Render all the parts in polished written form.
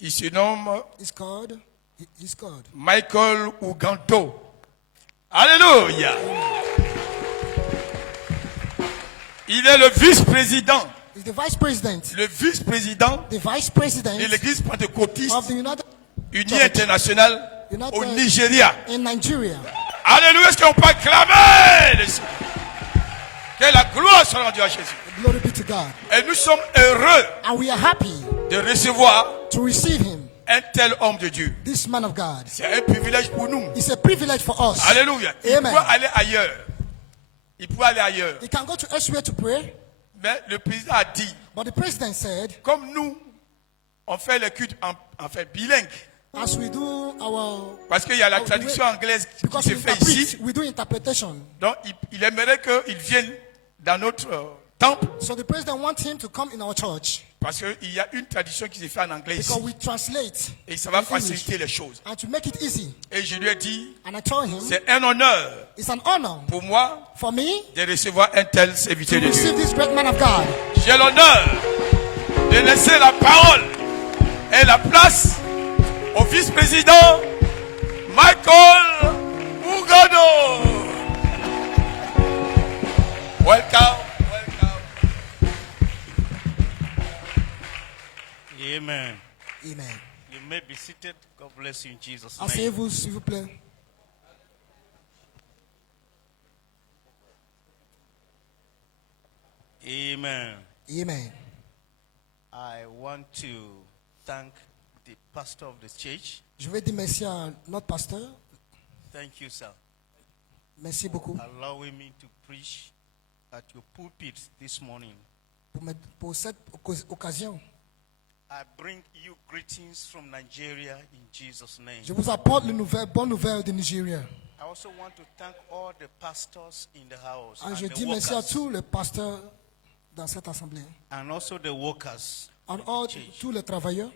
Il se nomme He's called Michael Uganto. Alléluia. Il est le vice-président. He's the vice president. Le vice-président The vice president de l'église pentecôtiste of the United Unie internationale au Nigeria. in Nigeria. Alléluia. Est-ce qu'on peut acclamer le Seigneur? Que la gloire soit rendue à Jésus. Glory be to God. Et nous sommes heureux And we are happy de recevoir to receive him, un tel homme de Dieu. this man of God. C'est un privilège pour nous. It's a privilege for us. Alléluia. Il Amen. peut aller ailleurs. Il peut aller ailleurs. He can go to elsewhere to pray, Mais le président a dit, but the president said, comme nous, on fait le culte en fait bilingue. as we do our, Parce qu'il y a la traduction anglaise qui because se we fait interpret, ici. we do interpretation. Donc, il aimerait qu'il vienne dans notre temple. So the president wants him to come in our church Parce qu'il y a une tradition qui se fait en anglais ici. because we translate Et ça va in English. faciliter les choses. And to make it easy. Et je lui ai dit, And I told him, c'est un honneur it's an honor pour moi for me de recevoir un tel to serviteur de receive Dieu. this great man of God. J'ai l'honneur de laisser la parole et la place au vice-président Michael Ugado. Welcome. Amen. Amen. You may be seated. God bless you in Jesus' name. Asseyez-vous, s'il vous plaît. Amen. Amen. I want to thank the pastor of the church. Je vais dire merci à notre pasteur. Thank you, sir, Merci beaucoup allowing me to preach at your pulpit this morning. pour cette occasion. I bring you greetings from Nigeria in Jesus' name. Je vous apporte les bonnes nouvelles de Nigeria. I also want to thank all the pastors in the house Et je and, dis the merci à workers, tous les pasteurs dans cette assemblée. and also the workers. And in the all, church. tous les travailleurs.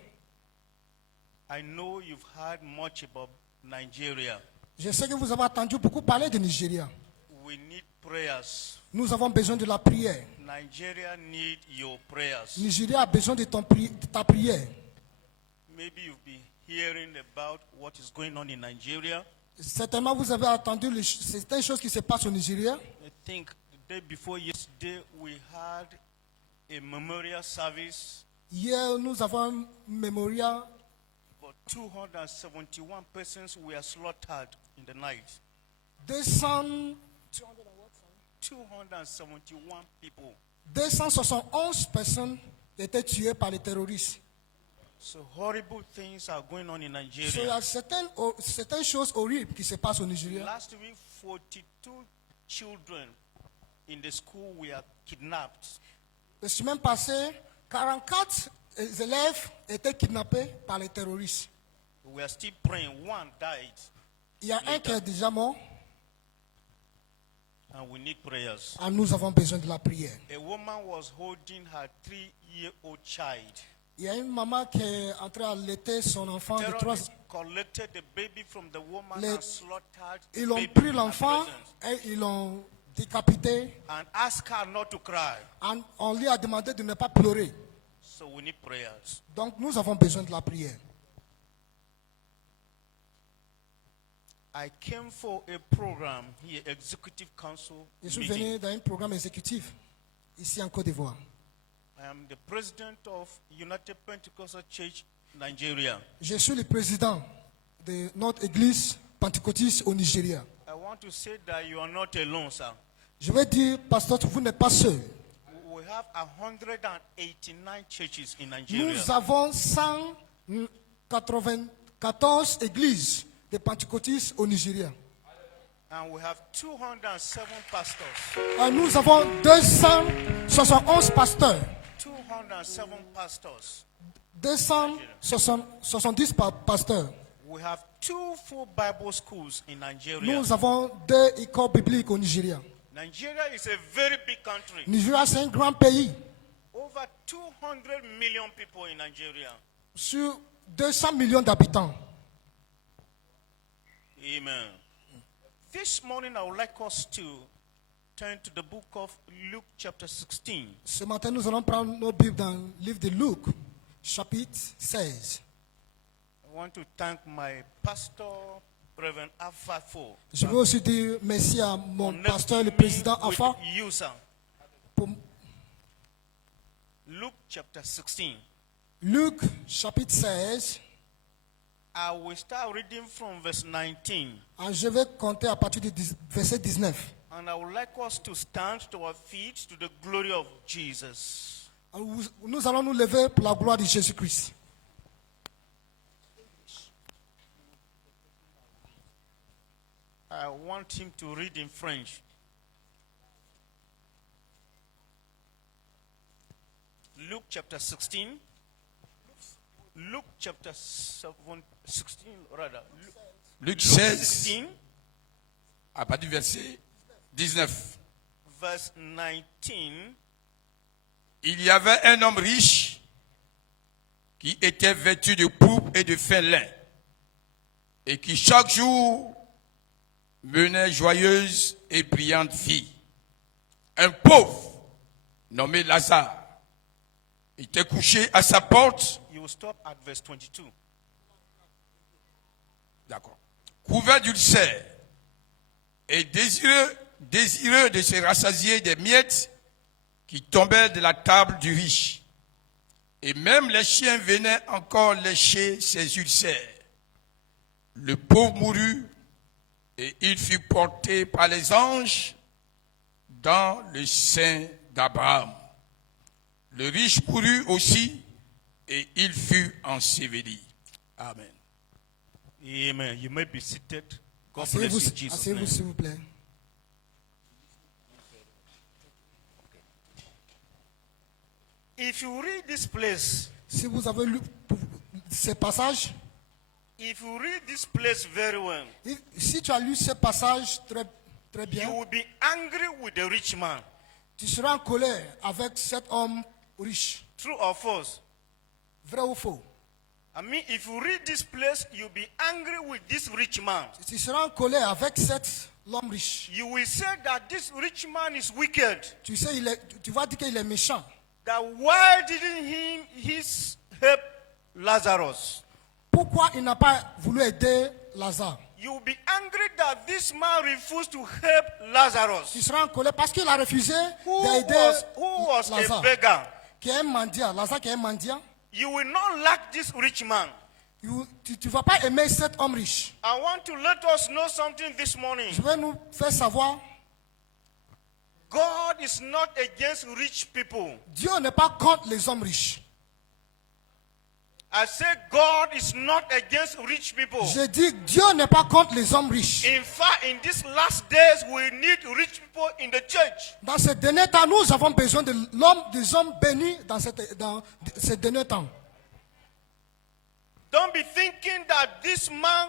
I know you've heard much about Nigeria. Je sais que vous avez entendu beaucoup parler de Nigeria. We need prayers. Nous avons besoin de la prière. Nigeria need your prayers. Nigeria a besoin de ta prière. Maybe you've been hearing about what is going on in Nigeria. Certainement, vous avez entendu certaines choses qui se passent au Nigeria. I think the day before yesterday we had a memorial service Hier, nous avons un mémorial. for 271 persons were slaughtered in the night. 271 people. 271 personnes étaient tuées par les terroristes. So horrible things are going on in So, il y Nigeria. a certaines choses horribles qui se passent au Nigeria. Last week, 42 children in the school were kidnapped. La semaine passée, 44 élèves étaient kidnappés par les terroristes. We are still praying. One died, Il y a un qui est déjà mort and we need prayers. et nous avons besoin de la prière. A woman was holding her 3-year-old child. Il y a une maman qui est en train d'allaiter son enfant de 3 Terrorists collected the baby from the woman Les- and slaughtered the Ils ont baby pris in her l'enfant presence et ils l'ont décapité. and asked her not to cry. On lui a demandé de ne pas pleurer. So we need prayers. Donc nous avons besoin de la prière. I came for a program here, Executive Council Je suis meeting. venu dans un programme exécutif ici en Côte d'Ivoire. I am the president of United Pentecostal Church, Nigeria. Je suis le président de notre église pentecôtiste au Nigeria. I want to say that you are not alone, sir. Je vais dire, pasteur, vous n'êtes pas seul. We have 189 churches in Nigeria. Nous avons 194 églises de pentecôtistes au Nigeria. And we have 207 pastors. Et nous avons 271 pasteurs. 207 pastors. 270 pasteurs. We have 2 full Bible schools in Nigeria. Nous avons 2 écoles bibliques au Nigeria. Nigeria is a very big country. Nigeria, c'est un grand pays. Over 200 million people in Nigeria. Sur 200 millions d'habitants. Amen. This morning I would like us to turn to the book of Luke chapter 16. Ce matin, nous allons prendre nos Bibles dans le livre de Luc, chapitre 16. I want to thank my pastor, Reverend Afafo, Je veux aussi dire merci à mon for pasteur, le me président with Afa. you, sir. Pour Luke chapter 16. Luc, chapitre 16. I will start reading from verse 19. Je vais compter à partir du verset 19. And I would like us to stand to our feet to the glory of Jesus. Nous allons nous lever pour la gloire de Jésus-Christ. I want him to read in French. Luke chapter 16. Luke chapter 16, rather. Luc Luke 16, 16, à partir du verset 19. verse 19. Il y avait un homme riche qui était vêtu de pourpre et de fin lin et qui chaque jour menait joyeuse et brillante vie. Un pauvre nommé Lazare était couché à sa porte. You will stop at verse 22. D'accord. Couvert d'ulcères et désireux de se rassasier des miettes qui tombaient de la table du riche. Et même les chiens venaient encore lécher ses ulcères. Le pauvre mourut et il fut porté par les anges dans le sein d'Abraham. Le riche mourut aussi et il fut enseveli. Amen. Amen. You may be seated. God bless Asseyez-vous, you in Jesus' asseyez-vous name. s'il vous plaît. If you read this place, Si vous avez lu ces passages, if you read this place very well, si tu as lu ces passages très, très you bien, will be angry with the rich man. tu seras en colère avec cet homme riche. True or false? Vrai ou faux? I mean, if you read this place, you'll be angry with this rich man. Tu seras en colère avec cet homme riche. You will say that this rich man is wicked. Tu sais, tu vas dire qu'il est méchant. That why didn't he help Lazarus? Pourquoi il n'a pas voulu aider Lazare? You'll be angry that this man refused to help Lazarus, Tu seras en colère parce qu'il a refusé who d'aider was a Lazare, beggar. qui est un mendiant. Lazare qui est un mendiant. You will not like this rich man. Tu ne vas pas aimer cet homme riche. I want to let us know something this morning. Je vais nous faire savoir, God is not against rich people. Dieu n'est pas contre les hommes riches. I say God is not against rich people. Je dis Dieu n'est pas contre les hommes riches. In fact, in these last days, we need rich people in the church. Dans ces derniers temps, nous avons besoin des hommes bénis dans ces derniers temps. Don't be thinking that this man,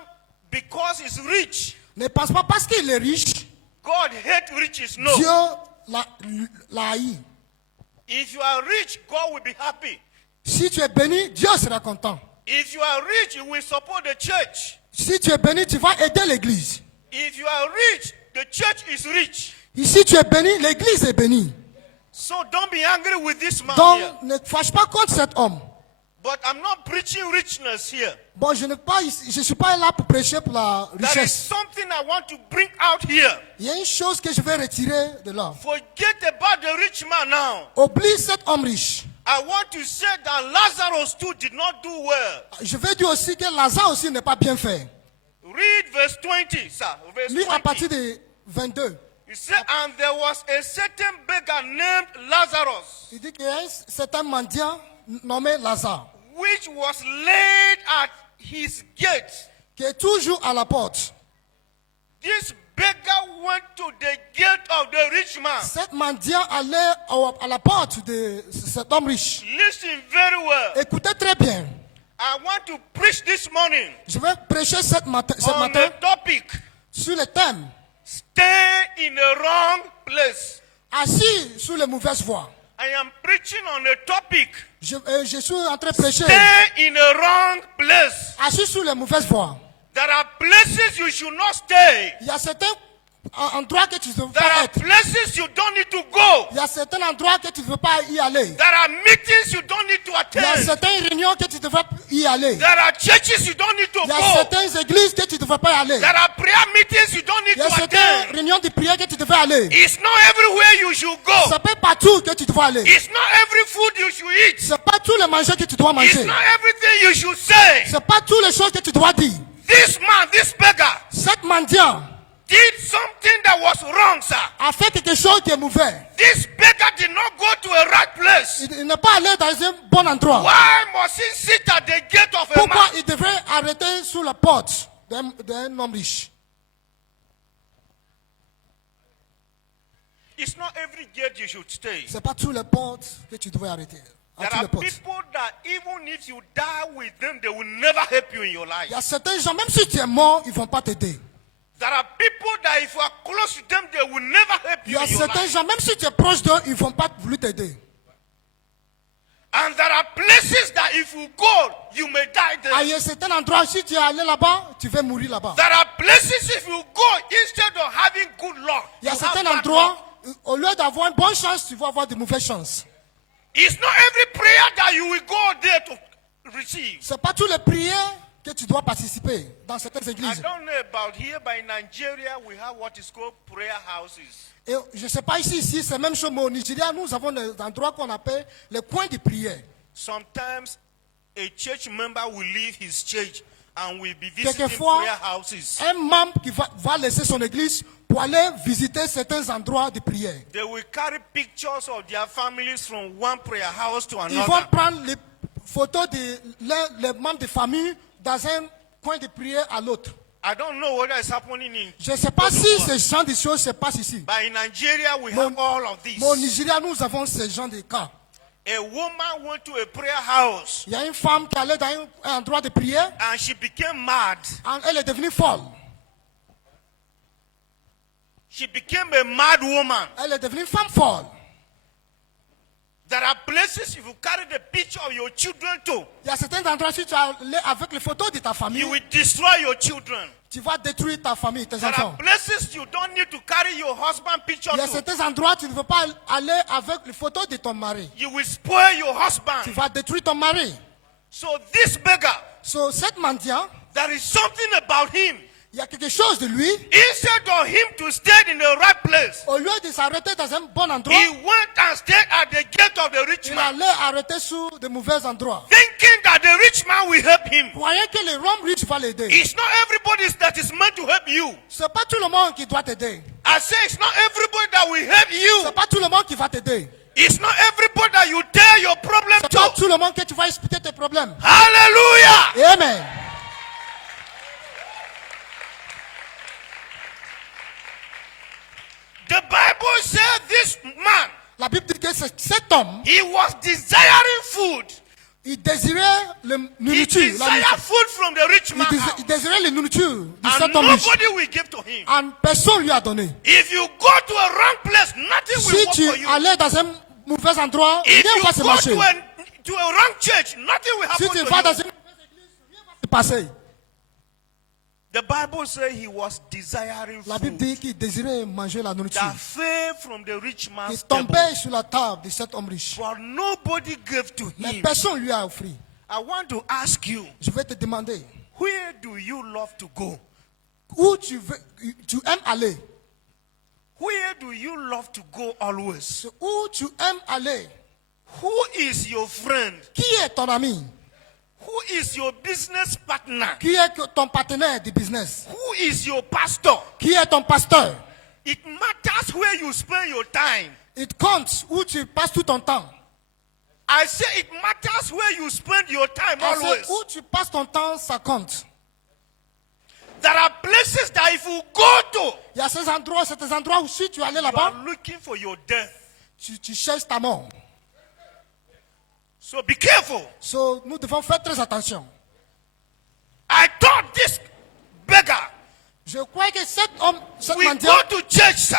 because he's rich, Ne pense pas parce qu'il est riche, God hates riches. No. Dieu l'a haï. If you are rich, God will be happy. Si tu es béni, Dieu sera content. If you are rich, you will support the church. Si tu es béni, tu vas aider l'église. If you are rich, the church is rich. Et si tu es béni, l'église est bénie. So don't be angry with this man here. Donc, ne fâche pas contre cet homme. But I'm not preaching richness here. Bon, je ne suis pas là pour prêcher pour la There is richesse. something I want to bring out here. Il y a une chose que je vais retirer de là. Forget about the rich man now. Oublie cet homme riche. I want to say that Lazarus too did not do well. Je vais dire aussi que Lazare aussi n'est pas bien fait. Read verse 20, sir. Verse Lis à 20. partir de 22. He said, and there was a certain beggar named Lazarus, Il dit qu'il y a c'est un mendiant nommé Lazare which was laid at his gate. qui est toujours à la porte. This beggar went to the gate of the rich man. Cet mendiant allait à la porte de cet homme riche. Listen very well. Écoutez très bien. I want to preach this morning Je vais prêcher ce on matin the topic, sur le thème stay in the wrong place. assis sur les mauvaises voies. I am preaching on the topic, Je suis en train de prêcher stay in the wrong place. assis sur les mauvaises voies. There are places you should not stay. Il y a certains endroits que tu ne veux There pas are être. places you don't need to go. Il y a certains endroits que tu ne veux pas y aller. There are meetings you don't need to Il y a attend. certaines réunions que tu devrais y aller. There are churches you don't need to Il y a go. certaines églises que tu ne devrais pas y aller. There are prayer meetings you don't need Il y a to certaines attend. réunions de prière que tu devrais aller. It's not everywhere you should go. C'est pas partout que tu dois aller. It's not every food you should eat. C'est pas tous les manger que tu dois It's manger. not everything you should say. C'est pas toutes les choses que tu dois dire. This man, this beggar, Cet mendiant did something that was wrong, sir. a fait quelque chose qui est mauvais. This beggar did not go to a right place. Il n'est pas allé dans un bon endroit. Why must he sit at the gate of a Pourquoi man? il devrait arrêter sous la porte d'un homme riche? It's not every gate you should stay. C'est pas toutes les portes que tu devrais arrêter. À There toutes are les portes. people that even if you die with them, they will never help you in your life. Il y a certains gens, même si tu es mort, ils ne vont pas t'aider. There are people that if you are close to them, they will never help Il y you a in your certains life. gens, même si tu es proche d'eux, ils ne vont pas vouloir t'aider. And there are places that if you go, you may die there. Il y a certains endroits, si tu es allé là-bas, tu vas mourir là-bas. There are places if you go, instead of having good luck, Il y a you certains have bad endroits, luck. au lieu d'avoir une bonne chance, tu vas avoir de mauvaises chances. It's not every prayer that you will go there to receive. Ce n'est pas toutes les prières que tu dois participer dans certaines I églises. don't know about here, but in Nigeria, we have what is called prayer houses. Et je ne sais pas ici, c'est la même chose, mais au Nigeria, nous avons des endroits qu'on appelle les coins de prière. Sometimes a church member will leave his church and will be visiting Quelquefois, prayer houses. un membre qui va laisser son église pour aller visiter certains endroits de prière. They will carry pictures of their families from one prayer house to Ils vont another. prendre les photos les membres de famille dans un coin de prière à l'autre. I don't know what is happening in. Je ne sais pas si ce genre de choses se passe ici. But in Nigeria, we Mon- have all of this. Mais au Nigeria, nous avons ce genre de cas. A woman went to a prayer house Il y a une femme qui allait dans un endroit de prière, and she became mad. elle est devenue folle. She became a mad woman. Elle est devenue une femme folle. There are places if you carry the picture of your children to, Il y a certains endroits, si tu allais avec les photos de ta famille, you will destroy your children. tu vas détruire ta famille, tes There are enfants. places you don't need to carry your husband picture Il y a to. certains endroits, tu ne veux pas aller avec les photos de ton mari. You will spoil your Tu husband. vas détruire ton mari. So this beggar, So, cet mendiant, there is something about him. il y a quelque chose de lui. Instead of him to stay in the right place, Au lieu de s'arrêter dans un bon endroit, he went and stayed at the gate of the rich il man, allait arrêter sur de mauvais endroits. thinking that the rich man will help him. Croyant que le homme riche va l'aider. It's not everybody that is meant to help you. C'est pas tout le monde qui doit t'aider. I say it's not everybody that will help you. C'est pas tout le monde qui va t'aider. It's not everybody that you tell your problem C'est pas to. tout le monde que tu vas expliquer tes problèmes. Hallelujah. Amen. The Bible said this man, La Bible dit que cet homme, he was desiring food. il désirait la He nourriture. La desired nourriture. food from the rich man. Il désirait la nourriture de And cet homme riche. nobody will give to him. Et personne lui a donné. If you go to a wrong place, nothing will Si work tu for you. allais dans un mauvais endroit, If rien you va se go marcher. to a wrong church, nothing will Si happen tu to vas dans you. une mauvaise église, rien va se passer. The Bible says he was desiring La Bible food dit qu'il désirait manger la nourriture. that fell from the rich Il man's table. tombait sur la table de cet homme riche. But nobody gave to Mais him. personne lui a offert. I want to ask you, Je vais te demander, where do you love to go? où tu aimes aller? Where do you love to go always? C'est où tu aimes aller? Who is your friend? Qui est ton ami? Who is your business partner? Qui est ton partenaire de business? Who is your pastor? Qui est ton pasteur? It matters where you spend your time. Il compte où tu passes tout ton temps. I say it matters where you spend your time Parce que always. où tu passes ton temps, ça compte. There are places that if you go to, Il y a ces endroits où si tu allais you là-bas, are looking for your death. tu cherches ta mort. So be careful. So, nous devons faire très attention. I thought this beggar Je crois que cet homme, cet will mendiant, go to church, sir.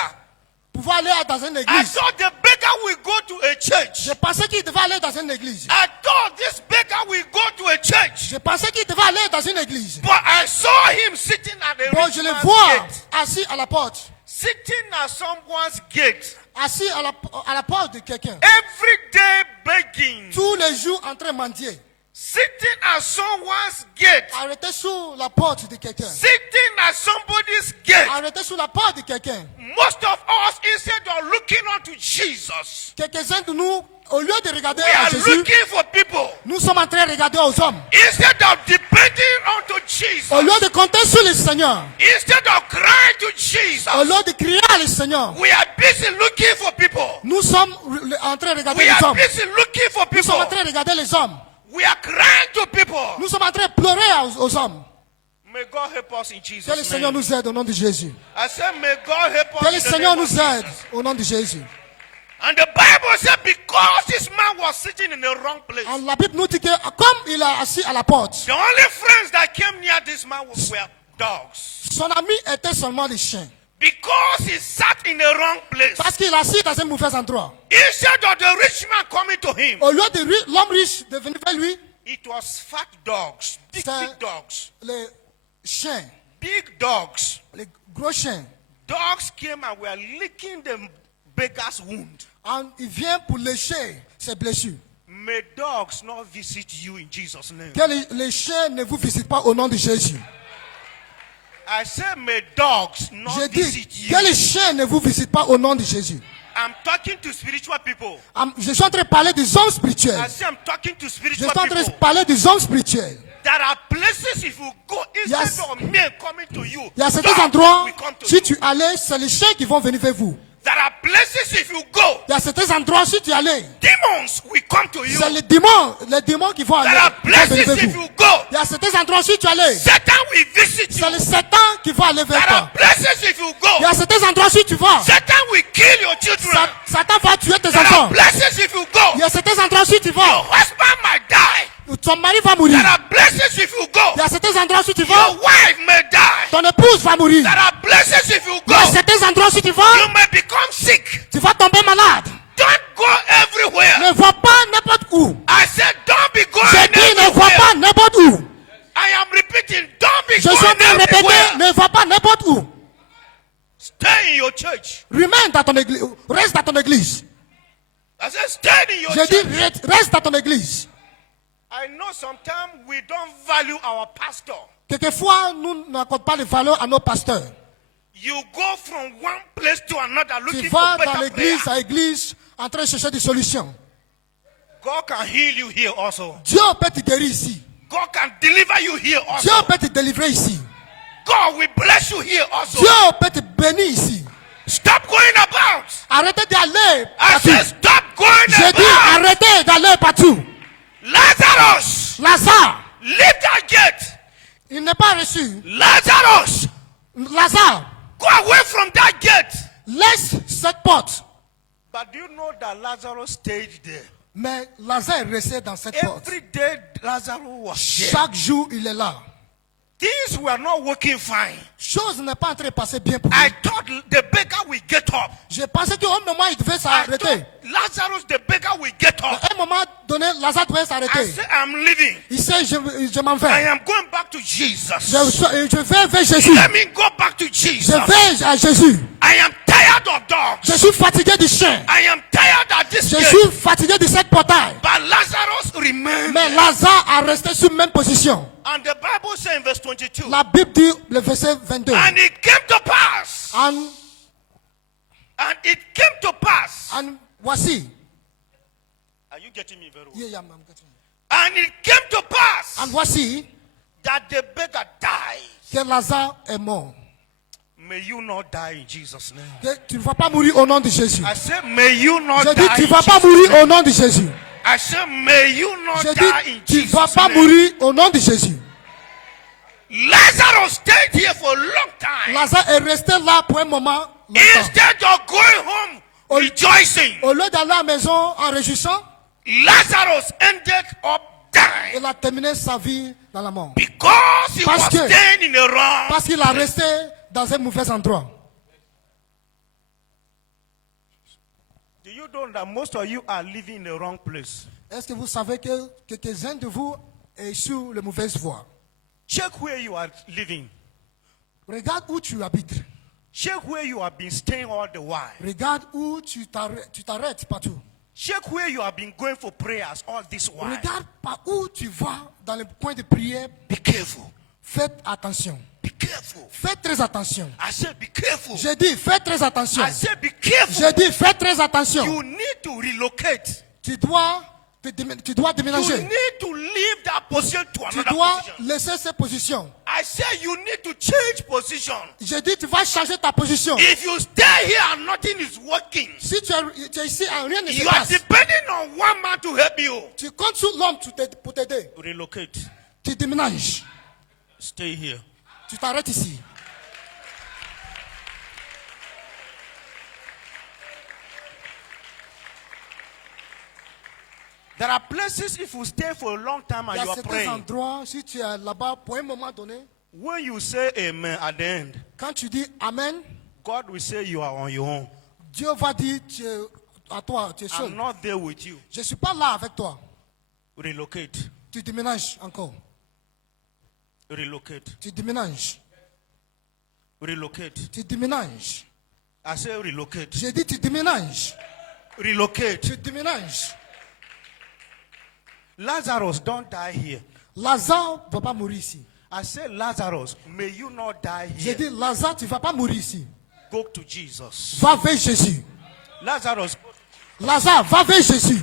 pouvait aller dans une I église. thought the beggar will go to a church. Je pensais qu'il devait aller dans une église. I thought this beggar will go to a church. Je pensais qu'il devait aller dans une église. But I saw him sitting at the Bon, rich je le man's vois gate. assis à la porte. sitting at someone's gate, assis à la porte de quelqu'un, every day begging, tous les jours en train de mendier, sitting at someone's gate, arrêté sur la porte de quelqu'un, sitting at somebody's gate. arrêté sur la porte de quelqu'un. Most of us, instead of looking unto Jesus, Quelques-uns de nous, au lieu de regarder we à are Jésus, looking for people. nous sommes en train de regarder aux hommes. Instead of depending onto Jesus, Au lieu de compter sur le Seigneur, instead of crying to Jesus, au lieu de crier à le Seigneur, we are busy looking for people. nous sommes en train de regarder We les are hommes. busy looking for Nous sommes en people. train de regarder les hommes. We are crying to people. Nous sommes en train de pleurer aux hommes. May God help us in Que le Jesus' Seigneur name. nous aide au nom de Jésus. I said, may God help Que us le in the Seigneur name of nous aide Jesus. au nom de Jésus. And the Bible said, because this man was sitting in the wrong place, Alors, la Bible nous dit que comme il est assis à la porte, the only friends that came near this man were dogs. son ami était seulement des chiens. Because he sat in the wrong place. Parce qu'il est assis dans un mauvais endroit. Instead of the rich man coming to him, Au lieu de l'homme riche de venir vers lui, it was fat dogs, big dogs, les chiens, big dogs. les gros chiens, Dogs came and were licking the beggar's wound. il vient pour lécher ses blessures. May dogs not visit you in Jesus' name. Que les chiens ne vous visitent pas au nom de Jésus. I said, may dogs not J'ai visit dit you. que les chiens ne vous visitent pas au nom de Jésus. I'm talking to spiritual people. Je suis en train de parler des hommes spirituels. I say I'm talking to Je spiritual suis en train de people. parler des hommes spirituels. There are places if you go instead Yes. of me coming to you, Il y a certains dogs endroits, will come to si you. tu allais, c'est les chiens qui vont venir vers vous. There are places if you go, Il y a certains endroits, si tu allais, demons will come to you. c'est les démons qui vont There aller. are qui vont venir places vers if vous. you go, Il y a certains endroits, si tu allais, Satan will visit you. c'est le Satan qui va aller vers There are toi. places if you Il y go, a certains endroits, si tu vas, Satan will kill your children. Satan va tuer tes There are enfants. places if you Il go, y a certains endroits, si tu your vas, husband might die. ton mari va mourir. There are places if you Il y go, a certains endroits, si tu your vas, wife may die. ton épouse va mourir. There are places if you Il y a go, certains endroits, si tu vas, you may become sick. tu vas tomber malade. Don't go everywhere. Ne va pas n'importe où. I said, don't be going J'ai dit, ne va everywhere. pas n'importe où. I am repeating, don't be Je suis en going train de répéter, everywhere. ne va pas n'importe où. Stay in your church. Remain dans ton église. Reste dans ton église. I said, stay in your J'ai church. dit, reste dans ton église. I know sometimes we don't value our pastor. Quelquefois, nous n'accordons pas de valeur à nos pasteurs. You go from one place to another Tu looking for vas dans better l'église prayer. à église en train de chercher des solutions. God can heal you here also. Dieu peut te guérir ici. God can deliver you here Dieu also. peut te délivrer ici. God will bless you here also. Dieu peut te bénir ici. Stop going about. Arrêtez d'aller I partout. said, stop going J'ai dit, about. arrêtez d'aller partout. Lazarus, Lazare, leave that gate. il n'est pas reçu. Lazarus, Lazare, go away from that gate. laisse cette porte. But do you know that Lazarus stayed there? Mais Lazare est resté dans cette porte. Every day Lazarus was there. Chaque jour, il est là. Things were not working fine. Chose n'est pas en train de passer bien pour I lui. thought the beggar will get up. Je pensais qu'au moment il devait I s'arrêter. thought Lazarus, the beggar, will get up. À un moment donné, Lazare devait I s'arrêter. said, I'm leaving. Il sait, je m'en I vais. am going back to Jesus. Je vais vers Jésus. Let me go back to Jesus. Je vais à Jésus. I am tired of Je dogs. suis fatigué du chien. I am tired of this Je gate. suis fatigué de cette portail. But Lazarus remained. Mais Lazare a resté sur la même position. And the Bible says in verse 22, La Bible dit, le verset 22. and it came to pass, And it came to pass. voici. Are you getting me very well? Yeah, I'm getting it. And it came to pass And voici that the beggar died. que Lazare est mort. May you not die in Jesus' name. Que tu ne vas pas mourir au nom de Jésus. I said, may you not Je die. dis, tu ne in vas pas Jesus' mourir name. au nom de Jésus. I said, may you not Je die in dis, tu ne vas Jesus' pas name. mourir au nom de Jésus. Lazarus stayed here for a long time. Lazare est resté là pour un moment longtemps. Instead of going home rejoicing, Au lieu d'aller à la maison en réjouissant, Lazarus ended up dying il a terminé sa vie dans la mort. because he Parce was que- staying in the wrong. Parce qu'il a resté dans un mauvais endroit. Do you know that most of you are living in the wrong place? Est-ce que vous savez que quelques-uns de vous est sur la mauvaise voie? Check where you are living. Regarde où tu habites. Check where you have been staying all the while. Regarde où tu t'arrêtes partout. Check where you have been going for prayers all this while. Regarde par où tu vas dans le point de prière. Be careful. Faites attention. Be careful. Faites très attention. I said be careful. J'ai dit, faites très attention. I said be careful. J'ai dit, faites très attention. You need to relocate. Tu dois You déménager. need to leave that position to Tu another dois position. laisser ces positions. I said you need to change position. J'ai dit, tu vas changer ta position. If you stay here and nothing is working, Si tu es ici et rien ne se you are passe, depending on one man to help you. tu comptes sur l'homme pour t'aider. Relocate. Tu déménages. Stay here. Tu t'arrêtes ici. There are places if you stay for a long time Il y and a you are certains praying, endroits, si tu es là-bas pour un moment donné, when you say amen at the end, quand tu dis Amen, God will say you are on your own. Dieu va dire à toi, tu es I'm seul. not there with you. Je ne suis pas là avec toi. Relocate. Tu déménages encore. Relocate. Tu déménages. Relocate. Tu déménages. I say relocate. J'ai dit tu déménages. Relocate. Tu déménages. Lazarus, don't die here. Lazare ne va pas mourir ici. I say Lazarus, may you not die J'ai here. dit Lazare, tu ne vas pas mourir ici. Go to Jesus. Va vers Jésus. Lazarus, Lazare, va vers Jésus.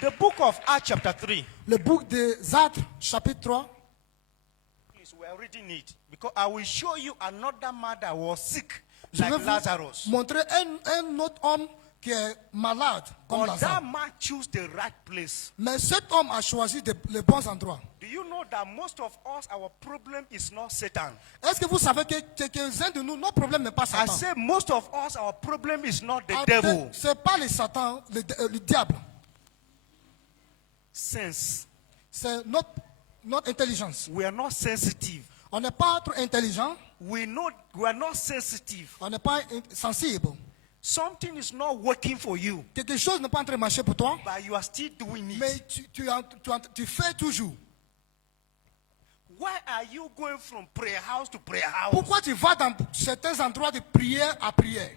the book of Acts chapter 3. Le bouc des Actes, chapitre 3. Please, we are reading it because I will show you another man that was sick Je vais like vous Lazarus. montrer un autre homme qui est malade comme But Lazare. that man chose the right place. Mais cet homme a choisi les bons endroits. Do you know that most of us, our problem is not Satan? Est-ce que vous savez que quelques-uns de nous, notre problème n'est pas I Satan? say most of us, our problem is not the En devil. fait, c'est pas le Satan, le diable. Sense. C'est notre intelligence. We are not sensitive. On n'est pas trop intelligent. We are not sensitive. On n'est pas sensible. Something is not working for you, Quelque chose n'est pas en train de marcher pour toi. but you are still doing it. Mais tu fais toujours. Why are you going from prayer house to prayer house? Pourquoi tu vas dans certains endroits de prière à prière?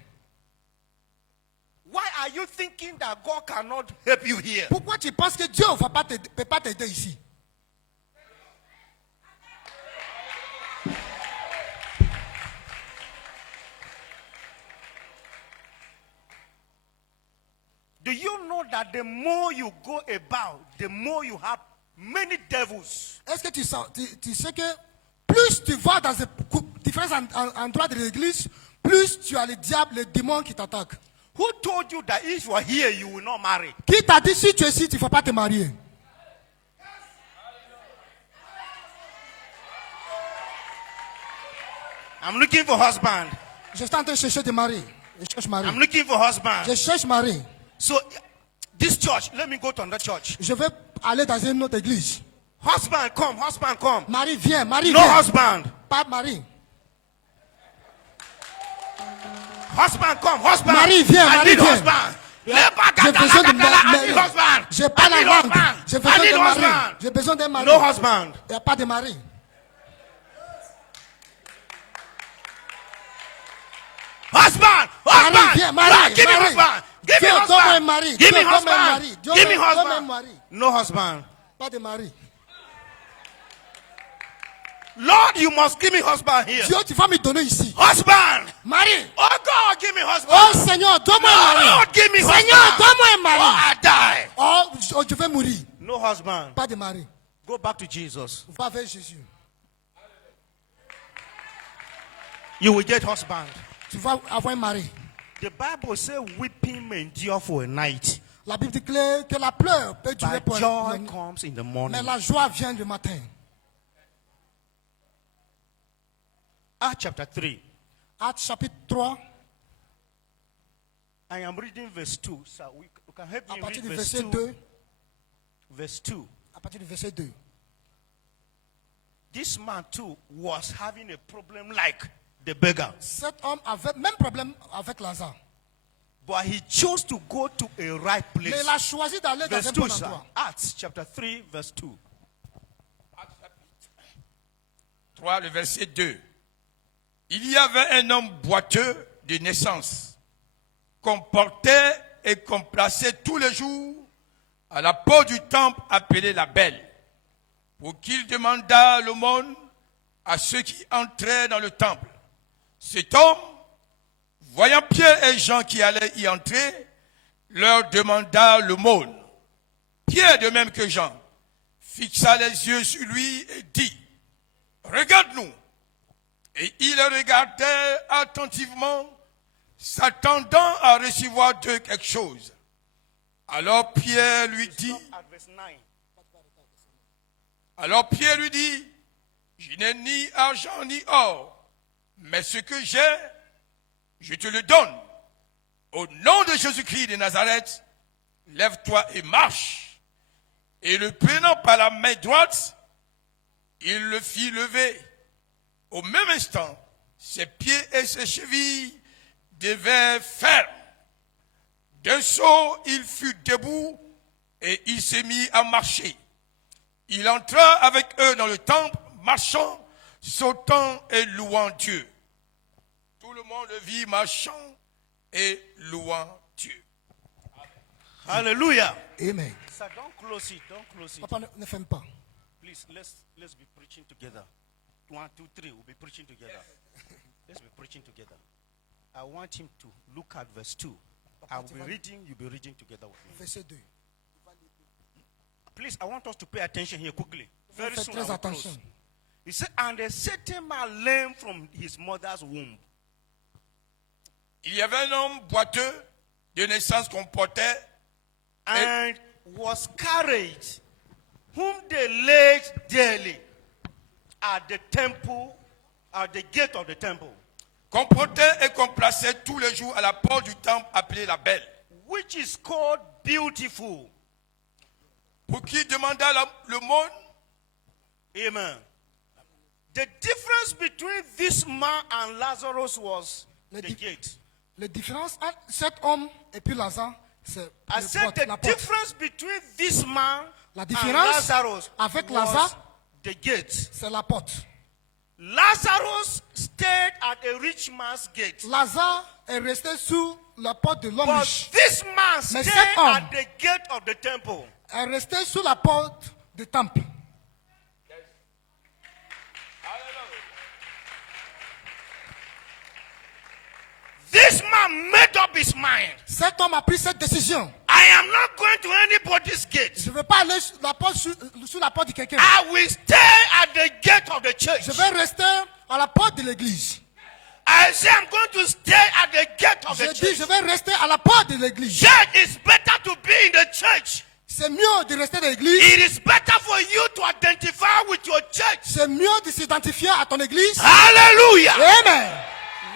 Why are you thinking that God cannot help you here? Pourquoi tu penses que Dieu ne peut pas t'aider ici? Do you know that the more you go about, the more you have many devils? Est-ce que tu sais que plus tu vas dans différents endroits de l'église, plus tu as le diable, les démons qui t'attaquent? Who told you that if you are here, you will not marry? Qui t'a dit si tu es ici, tu ne vas pas te marier? I'm looking for husband. Je suis en train de chercher des maris. Je cherche mari. I'm looking for husband. Je cherche mari. So, this church, let me go to another church. Je vais aller dans une autre église. Husband, come. Husband, come. Mari, viens. Mari, No viens. husband. Pas mari. Husband, come. Husband. Marie, viens, I Marie, need viens. husband. J'ai besoin de I need husband. J'ai pas I la need langue. husband. J'ai I besoin need de mari. husband. J'ai besoin d'un mari. No husband. Il n'y a pas de mari. Husband. Husband. viens, Marie, Give me Marie. husband. Give me Dieu, donne-moi un husband. mari. Give Dieu, me donne-moi un mari. husband. Dieu, Give me donne-moi un husband. mari. No husband. Pas de mari. Lord, you must give me husband here. Dieu, tu vas me donner ici. Husband. Mari. Oh God, give me husband. Oh Seigneur, donne-moi un No, mari. Lord, give me Seigneur, husband. donne-moi un Or mari. I die. Oh, je vais mourir. No husband. Pas de mari. Go back to Jesus. Va vers Jésus. You will get husband. Tu vas avoir un mari. The Bible says weeping may endure for a night, La Bible dit que la pleure peut durer but pour joy un comes in the mais morning. la joie vient le matin. Acts chapter 3. Actes chapitre 3, I am reading verse 2. So we can help à me partir read du verse verset 2. 2. Verse 2. À partir du verset 2. This man too was having a problem like the beggar. Cet homme avait même problème avec Lazare. But he chose to go to a right Mais place. il a choisi d'aller dans Verse un 2, bon sir. endroit. Acts chapter 3, verse 2. 3, le verset 2. Il y avait un homme boiteux de naissance, qu'on portait et qu'on plaçait tous les jours à la porte du temple appelé la Belle, pour qu'il demandât l'aumône à ceux qui entraient dans le temple. Cet homme, voyant Pierre et Jean qui allaient y entrer, leur demanda l'aumône. Pierre, de même que Jean, fixa les yeux sur lui et dit, « Regarde-nous !» Et il regardait attentivement, s'attendant à recevoir d'eux quelque chose. Alors Pierre lui dit, je n'ai ni argent ni or, mais ce que j'ai, je te le donne. Au nom de Jésus-Christ de Nazareth, lève-toi et marche. Et le prenant par la main droite, il le fit lever. Au même instant, ses pieds et ses chevilles devinrent fermes. D'un saut, il fut debout et il s'est mis à marcher. Il entra avec eux dans le temple, marchant, sautant et louant Dieu. Tout le monde le vit marchant et louant Dieu. Hallelujah. Amen. Sir, don't close it. Don't close it. Papa, ne ferme pas. Please, let's be preaching together. 1, 2, 3, we'll be preaching together. Let's be preaching together. I want him to look at verse 2. I'll be reading, you'll be reading together with me. Verset 2. Please, I want us to pay attention here quickly. Very Faites soon très I will attention. close. He said, and a certain man lame from his mother's womb. Il y avait un homme boiteux de naissance qu'on portait And was carried, whom they laid daily at the temple, at the gate of the temple, qu'on portait et qu'on plaçait tous les jours à la porte du temple appelé la Belle, which is called Beautiful. pour qui demanda l'aumône. Amen. The difference between this man and Lazarus was Le the di- gate. La différence entre cet homme et puis Lazare, c'est I le said porte, the la porte. difference between this man La and différence Lazarus avec was Lazare, the gate. c'est la porte. Lazarus stayed at a rich man's gate. Lazare est resté sous la porte de l'homme But riche. this man Mais stayed cet homme- at the gate of the temple. Est resté sous la porte du temple. This man made up his mind. Cet homme a pris cette décision. I am not going to anybody's gate. Je ne vais pas aller sous la porte, sous la porte de quelqu'un. I will stay at the gate of the church. Je vais rester à la porte de l'église. I say I'm going to stay at the gate of Je the dis, church. je vais rester à la porte de l'église. Church is better to be in the church. C'est mieux de rester dans l'église. It is better for you to identify with your church. C'est mieux de s'identifier à ton église. Hallelujah. Amen.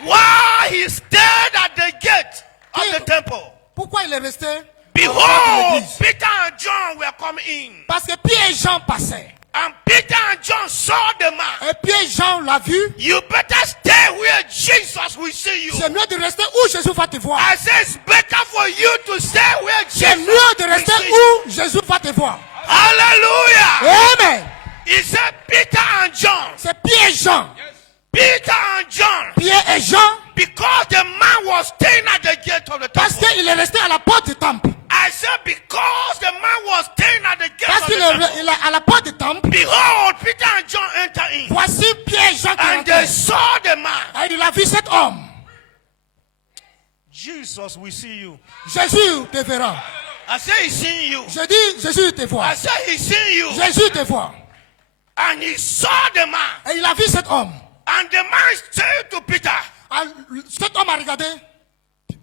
Why he stayed at the gate of the temple. Pourquoi il est resté à la porte de Behold, l'église? Peter and John were coming in. Parce que Pierre et Jean passaient. And Peter and John saw the man. Et Pierre et Jean l'a vu. You better stay where Jesus will see you. C'est mieux de rester où Jésus va te voir. I say it's better for you to stay where C'est Jesus mieux de will rester see you. où Jésus va te voir. Hallelujah. Amen. He said Peter and John. C'est Pierre et Jean. Peter and John. Pierre et Jean, Because the man was staying at the gate of the parce temple. qu'il est resté à la porte du temple. I said because the man was staying at the gate Parce of qu'il the est, temple. il est à la porte du temple. Behold, Peter and John enter in. Voici Pierre et Jean qui And they entraient. saw the man. Et il a vu cet homme. Jesus will see you. Jésus te verra. I say he's seeing you. Je dis, Jésus te voit. I say he's seeing you. Jésus te voit. And he saw the man. Et il a vu cet homme. And the man said to Peter, Ah, cet homme a regardé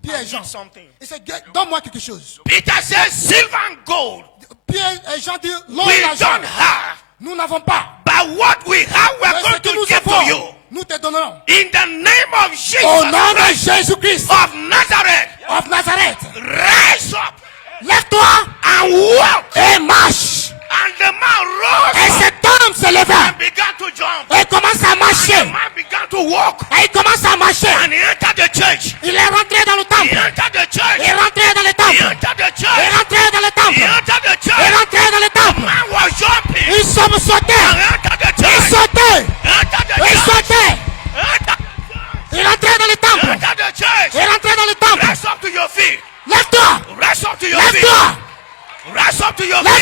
Pierre et I Jean. need something. Il s'est dit, donne-moi quelque chose. Peter said, silver and gold Pierre et Jean disent, l'or we et l'argent, don't have. nous n'avons pas. But what we have, we're Mais ce going que to nous give to avons, you. nous te donnerons. In the name of Jesus Au nom de Christ Jésus-Christ of Nazareth, of Nazareth, rise up lève-toi and walk. et marche. And the man rose Et up cet homme se leva and began to jump. et commence à And marcher. the man began to walk. Et il commence à marcher. And he entered the church. Il est rentré dans le He temple. entered the Il church. est rentré dans le He temple. entered the Il est church. rentré dans le He temple. entered the Il est church. rentré dans le temple. Man was jumping. Ils sont sautés. And entered the Ils church. sautaient. Entered the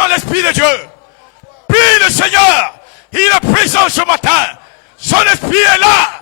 sens l'Esprit de Dieu. Prie le Seigneur. Il est présent ce matin. Son Esprit est là.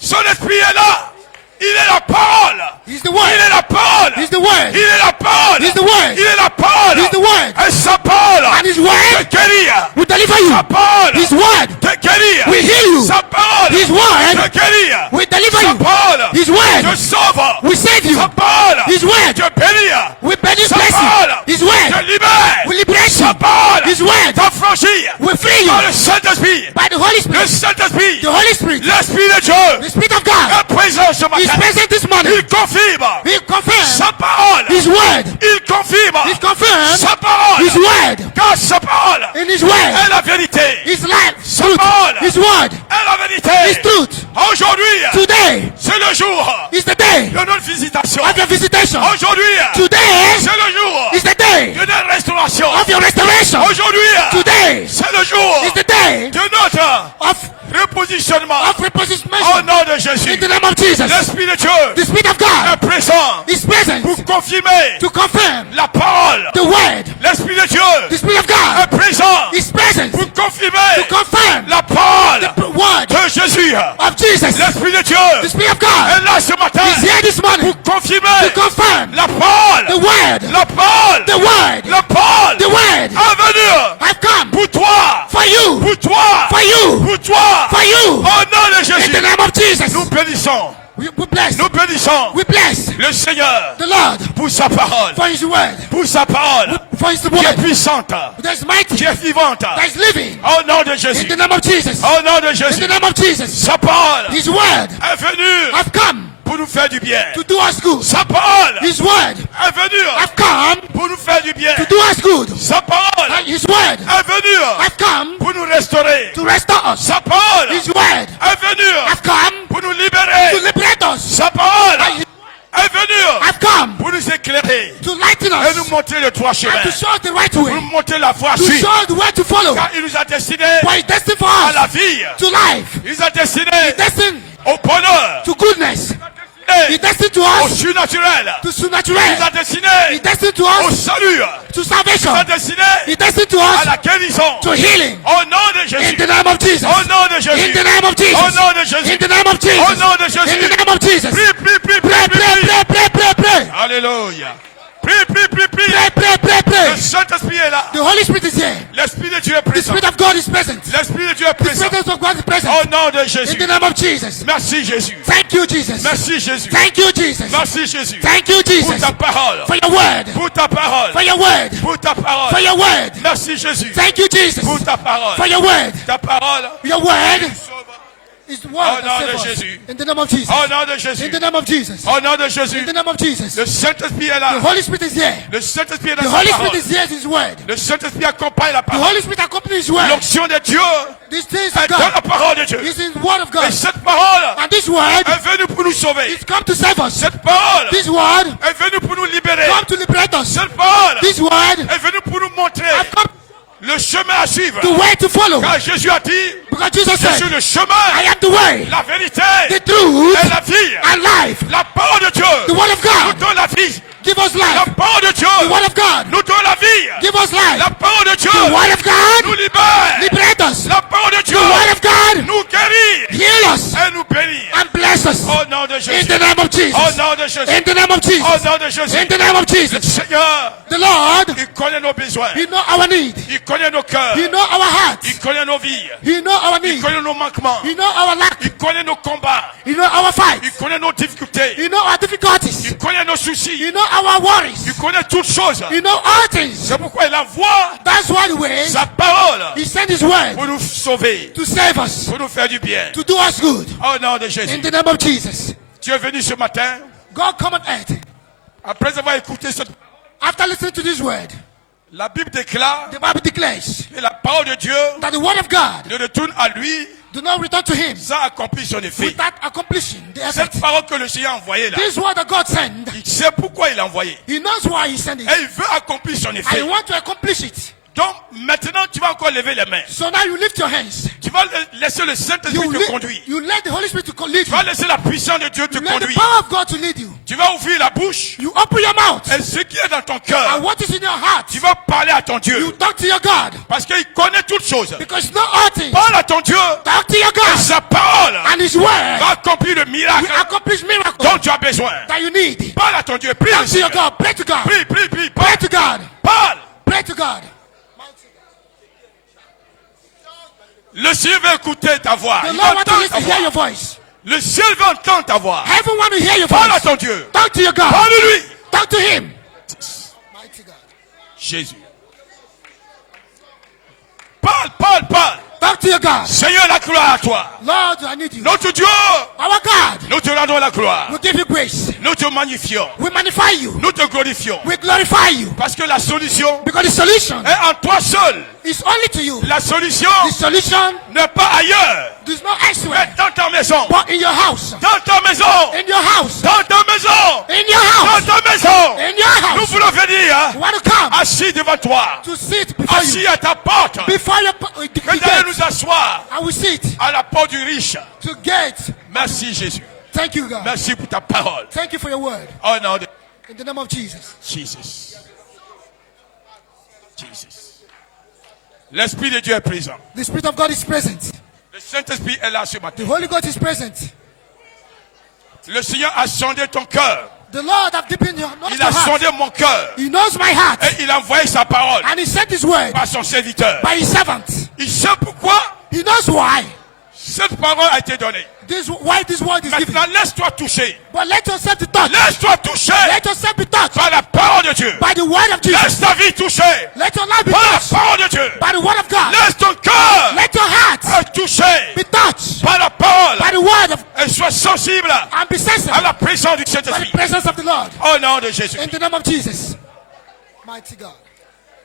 Son Esprit est là. Il est la parole. He's the word. Il est la parole. He's the word. Il est la parole. He's the word. Il est la parole. He's the word. Et sa parole And his te word guérit. will deliver you. Sa parole His word te guérit. will heal you. Sa parole His word te guérit. will deliver Sa you. parole His word te sauve. will save you. Sa parole His word te bénit. will benefit Sa bless parole you. His te word libère. will liberate Sa you. parole His word t'affranchit will free you par le Saint-Esprit. by the Holy Le Spirit. Saint-Esprit, The Holy Spirit, l'Esprit de Dieu the Spirit of God, est présent ce is matin. present this morning. Il confirme He confirms sa parole. His word. Il confirme He confirms sa parole. His word. Car sa parole In His est word, la vérité. His life, Sa truth. parole His word, est la vérité. His truth. Aujourd'hui, Today c'est le jour is the day de notre visitation. of your visitation. Aujourd'hui, Today c'est le jour is the day de notre restauration. of your restoration. Aujourd'hui, Today c'est le jour is the day de notre of repositionnement. Au repositioning. nom de Jésus, In the name of Jesus, l'Esprit de Dieu the Spirit of est God présent is present pour confirmer to confirm la parole. the word. L'Esprit de The Dieu Spirit of est God présent is present pour to confirmer confirm la parole the word de Jésus. of Jesus. L'Esprit de The Dieu Spirit of est God là ce matin is here this morning pour confirmer to confirm la parole. the word. La parole. The word. La parole The word est venue have come pour toi. for you. Pour toi. For you. Pour toi. For you. Au nom de In Jésus. the name of Jesus. Nous bénissons. We bless. Nous bénissons We bless le Seigneur the Lord pour sa parole. for His word. Pour sa parole For His qui est word puissante. that is mighty, Qui est vivante. that is living. Au nom de In Jésus. the name of Jesus. Au nom de In Jésus. the name of Jesus. Sa parole His word est venue have come pour nous faire du bien. to do us good. Sa parole His word est venue have come pour nous faire du bien. to do us good. Sa parole And His word est venue have come pour nous restaurer. to restore us. Sa parole His word est venue have come pour nous to libérer. liberate us. Sa parole And His est venue have come pour nous éclairer to lighten et nous us montrer le droit chemin. and to show us the right Pour way, nous montrer la voie à to suivre. show us the way to follow. Car il nous a destinés For He's destined for à la us vie. to life, Il nous a destinés destined au bonheur. to goodness. He's Et destined to au us surnaturel. to Il nous a supernatural. destinés He's destined to au us salut. to Il salvation. nous a destinés He's destined to à us la guérison. to healing. Au nom de In Jésus. the name of Jesus. Au nom de In Jésus. the name of Au Jesus. nom de Jésus. In the name of Au Jesus. nom de In Jésus. the name of Jesus. Prie, prie, prie, Pray, prie, pray, prie, prie. pray, pray, pray, pray. Alléluia. Prie, prie, prie, prie. Pray, pray, pray, Le pray. Saint-Esprit est là. The Holy Spirit is here. L'Esprit de Dieu est The présent. Spirit of God is present. L'Esprit de Dieu est The présent. presence of God is present. Au nom de In Jésus. the name of Jesus. Merci Jésus. Thank you, Jesus. Merci Jésus. Thank you, Jesus. Merci Jésus. Thank you, Pour Jesus. ta parole. For your word. Pour ta parole. For your word. Pour ta For parole. your word. Merci Jésus. Thank you, Jesus. Pour ta For parole. your word. Ta parole. Your word Sauve. is the Au word nom that de saves us. Jésus. In the name of Jesus. Au nom de In Jésus. the name of Jesus. Au nom de Jésus. In the name of Jesus. Le Saint-Esprit est The là. Holy Spirit is here. Le Saint-Esprit est dans The sa Holy parole. Spirit is here in His word. Le Saint-Esprit accompagne la The parole. Holy Spirit accompanies His word. L'onction de Dieu These things est of dans la God parole de Dieu. is in the word of Et God. cette parole And this word est venue pour nous sauver. is come to save us. Cette parole This word est venue pour nous libérer. come to liberate us. Cette parole This word est venue pour nous montrer have come le chemin à suivre. the way to follow. Car Jésus a dit, Because Jesus je suis said, le I chemin, am the way, la vérité the truth, et la vie. and life. La parole de Dieu The word of nous God donne la vie. give us La life. parole de Dieu The word of God nous donne la vie. give us life. La parole de Dieu The word of God nous libère. liberate us. La parole de Dieu The word of God nous guérit heal us et nous bénit. and bless us. Au nom de In Jésus. the name of Jesus. Au nom de Jésus. In the name of Au Jesus. nom de Jésus. In the name of Le Jesus. Seigneur, The Lord, il connaît nos besoins. He know our need. Il connaît nos cœurs. He know our hearts. Il connaît nos vies. He know our Il need. connaît nos manquements. He know our lack. Il connaît nos combats. He know our Il fights. connaît nos difficultés. He know our difficulties. Il connaît nos soucis. He know our Il worries. connaît toutes choses. He know all things. C'est pourquoi il envoie That's why the way sa parole He sent His word pour nous sauver, to save us, pour nous faire du bien. to do us good. Au nom de In Jésus. the name of Jesus. Tu es venu ce matin, God come on earth. après avoir écouté cette... After listening to this word, La Bible déclare the Bible declares que la parole de Dieu that the word of God ne retourne à lui do not return to Him sans accomplir son effet. without accomplishing the effect. Cette parole que le Seigneur a envoyée là, This word that God sent, il sait pourquoi il l'a envoyée. He knows why He sent it. Et il veut accomplir son And He effet. wants to accomplish it. Donc maintenant tu vas encore lever les mains. So now you lift your hands. Tu vas laisser le Saint-Esprit te conduire. You let the Holy Spirit to lead Tu you. vas laisser la puissance de Dieu te You let the conduire. power of God to lead you. Tu vas ouvrir la bouche. You open your mouth. Et ce qui est dans ton And cœur, what is in your heart, tu vas parler à ton you Dieu. talk to your God. Parce qu'il connaît toutes choses. Because you know all things. Parle à ton Dieu. Talk to your Et God. sa parole And His word va accomplir le will miracle accomplish miracles dont tu as besoin. that you need. Parle à ton Dieu. Prie le Talk to your Seigneur. God. Pray to God. Prie, prie, prie. Pray Parle. to God. Parle. Pray to God. Le ciel va écouter ta voix. The Il Lord va wants to entendre ta hear your voix. voice. Le ciel va entendre ta voix. Heaven wants to hear your Parle à voice. ton Dieu. Talk to your God. Parle-lui. Talk to Him. Mighty God. Jésus. Parle, parle, parle. Talk to your God. Seigneur, la gloire à toi. Lord, I need you. Notre Dieu, Our God, nous te rendons la gloire. we give you grace. Nous te magnifions. We magnify you. Nous te glorifions. We glorify you. Parce que la solution Because the solution est en toi seul. is only to you. La solution The solution n'est pas ailleurs, is not mais elsewhere, dans ta maison. but in your house. Dans ta maison. In your house. Dans ta maison. In your Dans house. ta maison. In your Nous house. voulons venir You want to come assis devant toi. to sit before Assis you. à ta porte. Before your the Que d'aller gate. nous asseoir I will sit à la porte du riche. to gate. Merci Jésus. Thank you, God. Merci pour ta parole. Thank you for your word. Oh non, de In the name of Jesus. Jesus. Jesus. L'Esprit de Dieu est présent. The Spirit of God is present. Le Saint-Esprit est là ce The matin. Holy Ghost is present. Le Seigneur a sondé ton cœur. The Lord have deepened your, not Il your a heart. sondé mon cœur. He knows my heart. Et il a envoyé sa parole And He sent His word par son serviteur. by His servant. Il sait pourquoi He knows why. cette parole a été donnée. Why this word is given. Maintenant, laisse-toi toucher. But let yourself be touched. Laisse-toi toucher Let yourself be touched par la parole de Dieu. by the word of Jesus. Laisse ta vie toucher Let your life be par la touched parole de Dieu. by the word of God. Laisse ton cœur Let your heart être touché be touched par la parole by the word of et sois sensible and be à sensible la présence du by the Saint-Esprit. presence of the Lord. Au nom de Jésus. In the name of Jesus. Mighty God.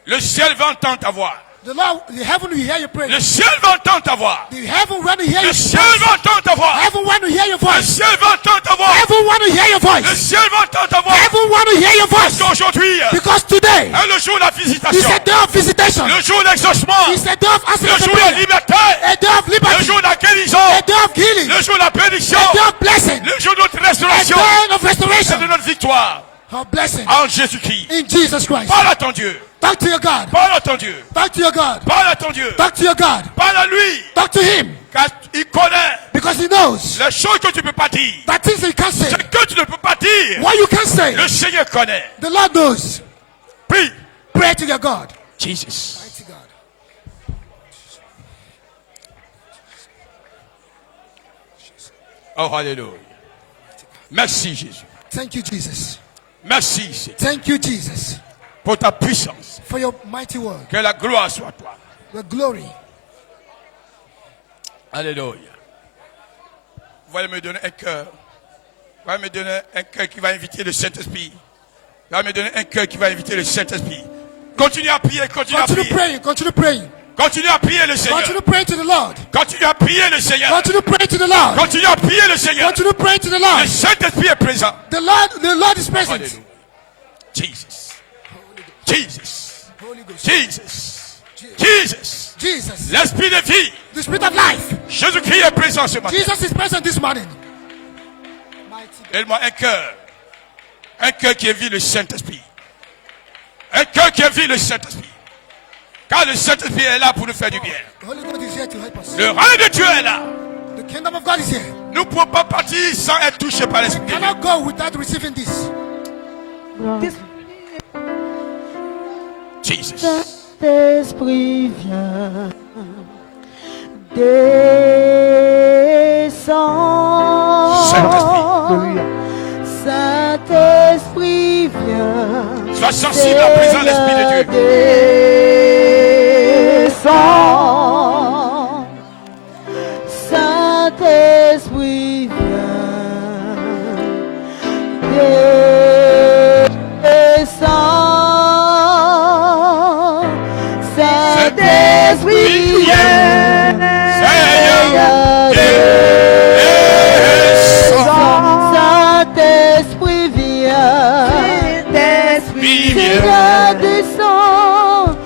Le ciel va entendre ta voix. The Lord, the heaven will hear your prayer. Le ciel va entendre ta voix. The heaven want to hear Le your ciel voice. va entendre ta voix. Heaven want to hear your Le voice. ciel va entendre ta voix. Heaven want to hear your Le voice. ciel va entendre ta voix. Heaven want to hear your Parce voice. qu'aujourd'hui Because today est le jour de la is visitation. a day of visitation. Le jour d'exaucement. It's a day of Le answering jour de la prayer. liberté. A day of Le liberty. jour de la guérison. A day of healing. Le jour de la bénédiction. A day of blessing. Le jour de notre A restauration. day of Et de restoration. notre victoire. Of blessing. En Jésus-Christ. In Jesus Christ. Parle à ton Dieu. Talk to your God. Parle à ton Dieu. Talk to your God. Parle à ton Dieu. Talk to your God. Parle à lui. Talk to Him. Car il connaît Because He knows les choses que tu ne peux pas dire. that things He can't say. Ce que tu ne peux pas dire. What you can't say. Le Seigneur connaît. The Lord knows. Prie. Pray to your God. Jesus. Mighty God. Oh, alléluia. Merci, Jésus. Thank you, Jesus. Merci, Seigneur, Thank you, Jesus, pour ta puissance. for your mighty word. Que la gloire soit à toi. The glory. Alléluia. Vous allez me donner un cœur. Vous allez me donner un cœur qui va inviter le Saint-Esprit. Vous allez me donner un cœur qui va inviter le Saint-Esprit. Continue à prier, continue à Continue prier. praying. Continue praying. Continue à prier le Seigneur. Continue praying to the Lord. Continue à prier le Seigneur. Continue praying to the Lord. Continue à prier le Seigneur. Continue praying to the Le Lord. Saint-Esprit est présent. The Lord is present. Alléluia. Jesus. Jesus. Holy Ghost. Jesus. Jesus. Jesus. L'Esprit de vie. The Spirit of life. Jésus-Christ est présent ce matin. Jesus is present this morning. Mighty God. Donne-moi un cœur. Un cœur qui évite le Saint-Esprit. Un cœur qui évite le Saint-Esprit. Car le Saint-Esprit est là pour nous faire du bien. The Holy Ghost is here to help us. Le règne de Dieu est là. The kingdom of God is here. Nous ne pouvons pas partir sans être touchés par l'Esprit. Cannot go without receiving this. Jesus. Saint-Esprit vient, descend. Saint-Esprit vient. Sois sensible à la présence de l'Esprit de Dieu. Descend. Saint-Esprit vient. Descend. Saint-Esprit vient. Seigneur, Saint-Esprit vient. Saint-Esprit vient. Seigneur, descend.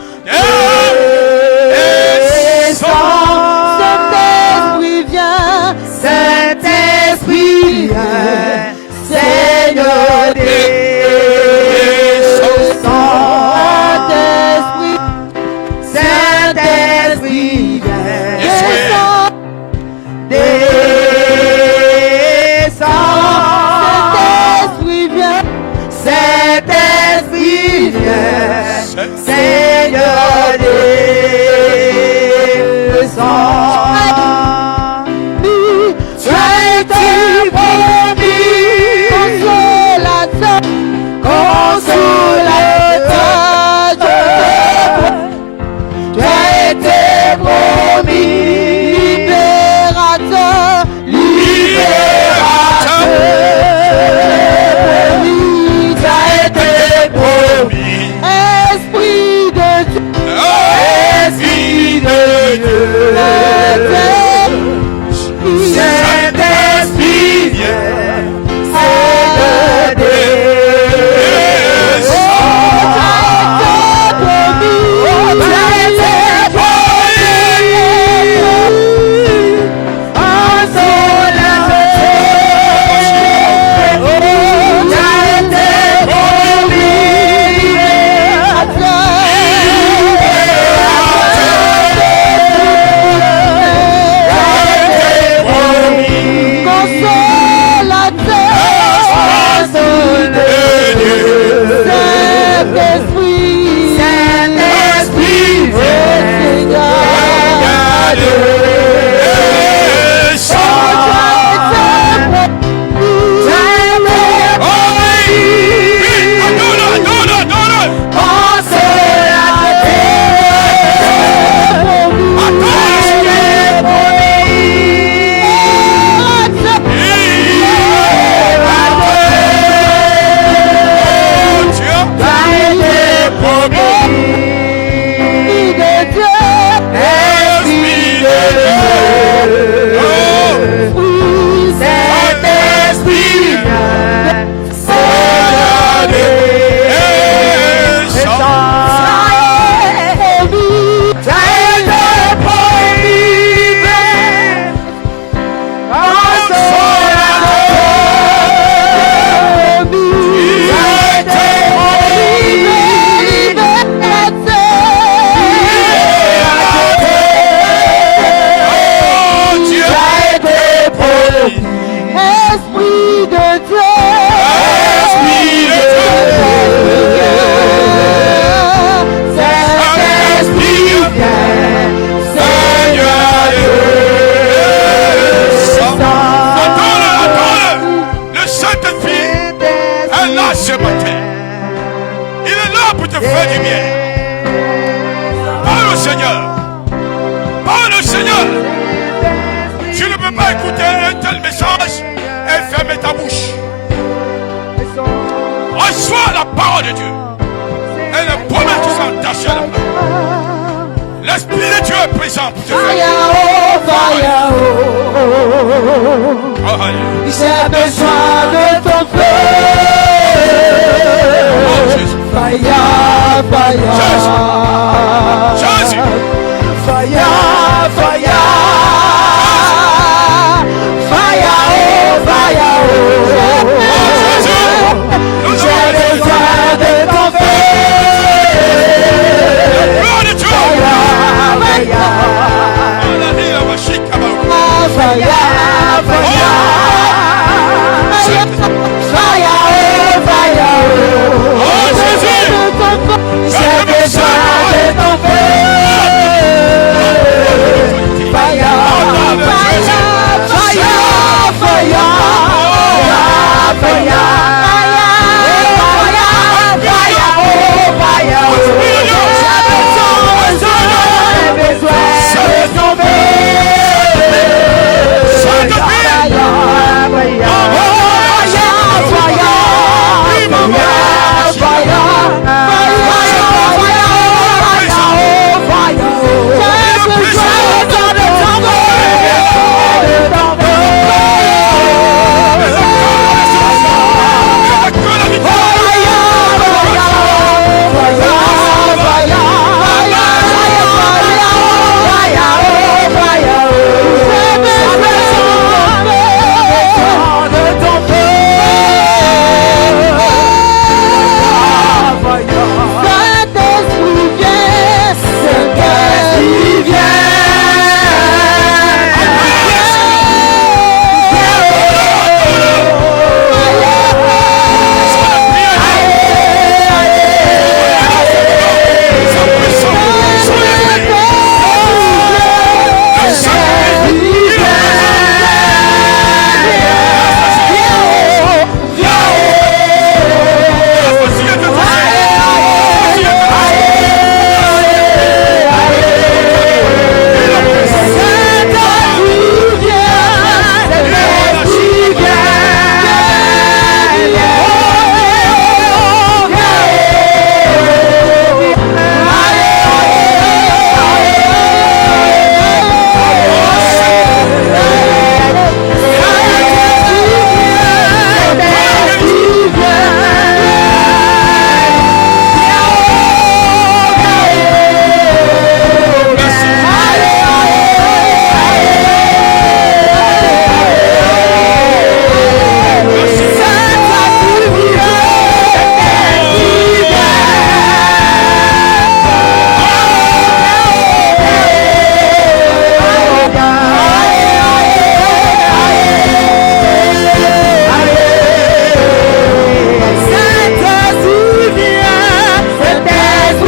fait du bien. Parle au Seigneur. Parle au Seigneur. Tu ne peux pas écouter un tel message et fermer ta bouche. Reçois la parole de Dieu. Et les promesses qui sont attachées à la parole. L'Esprit de Dieu est présent pour te faire. Oh, J'ai besoin de ton feu. oh Jésus. Fire, fire. Jésus. Fire, fire. Fire, oh, fire, oh. Nous J'ai avons besoin de ton feu. gloire de Dieu. Fire, fire. Hallelujah, Washika Baruch. Fire, fire. Fire, oh, fire, oh. Oh Jésus. J'ai besoin de ton feu. Fire, fire, fire, fire, fire, fire, oh, fire, j'ai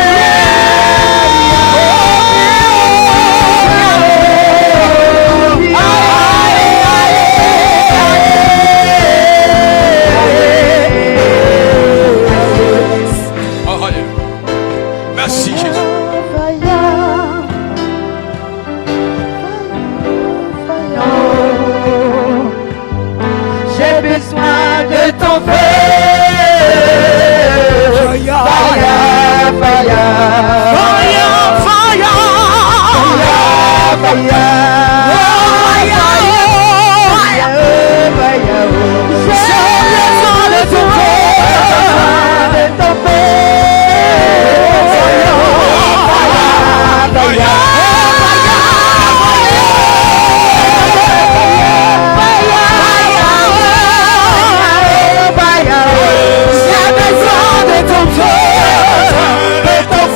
besoin de ton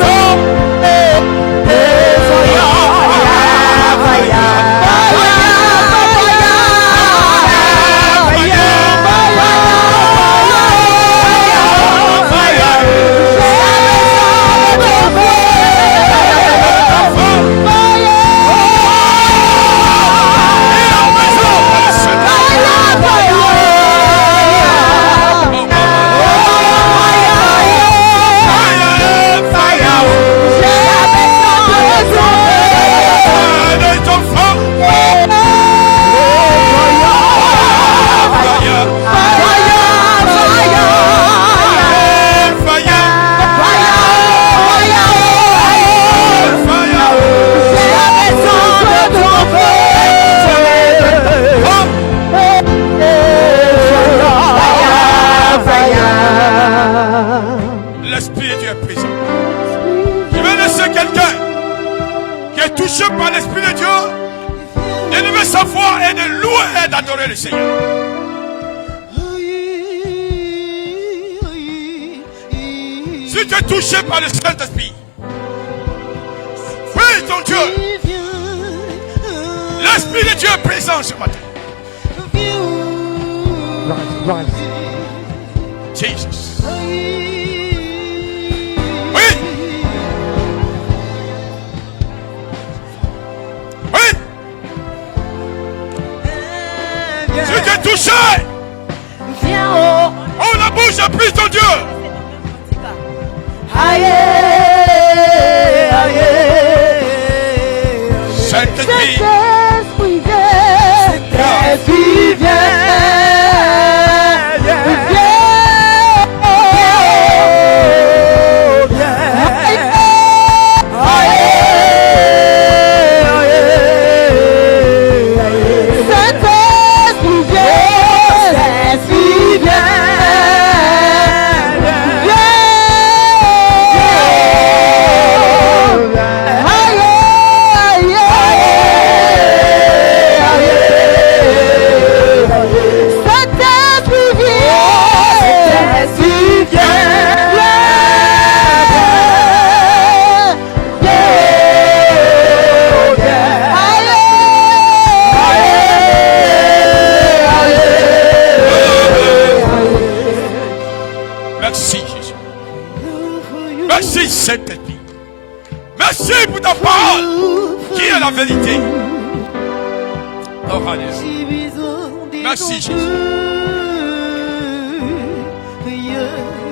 feu. touché par l'Esprit de Dieu, d'élever sa voix et de louer et d'adorer le Seigneur. Si tu es touché par le Saint-Esprit, prie ton Dieu. L'Esprit de Dieu est présent ce matin. Jesus. Oui. Oui. Si tu es touché, ouvre la bouche et prie ton Dieu. Saint-Esprit. Saint-Esprit. Merci pour ta parole qui est la vérité. Oh, alléluia. Merci Jésus.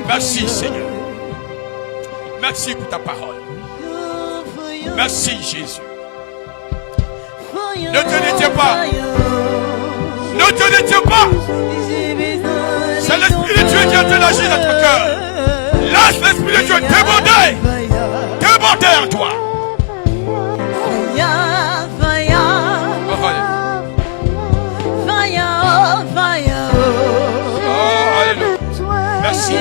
Merci Seigneur. Merci pour ta parole. Merci Jésus. Ne te détiens pas. Ne te détiens pas. C'est l'Esprit de Dieu qui a d'agir dans ton cœur. Laisse l'Esprit de Dieu déborder en toi. Merci.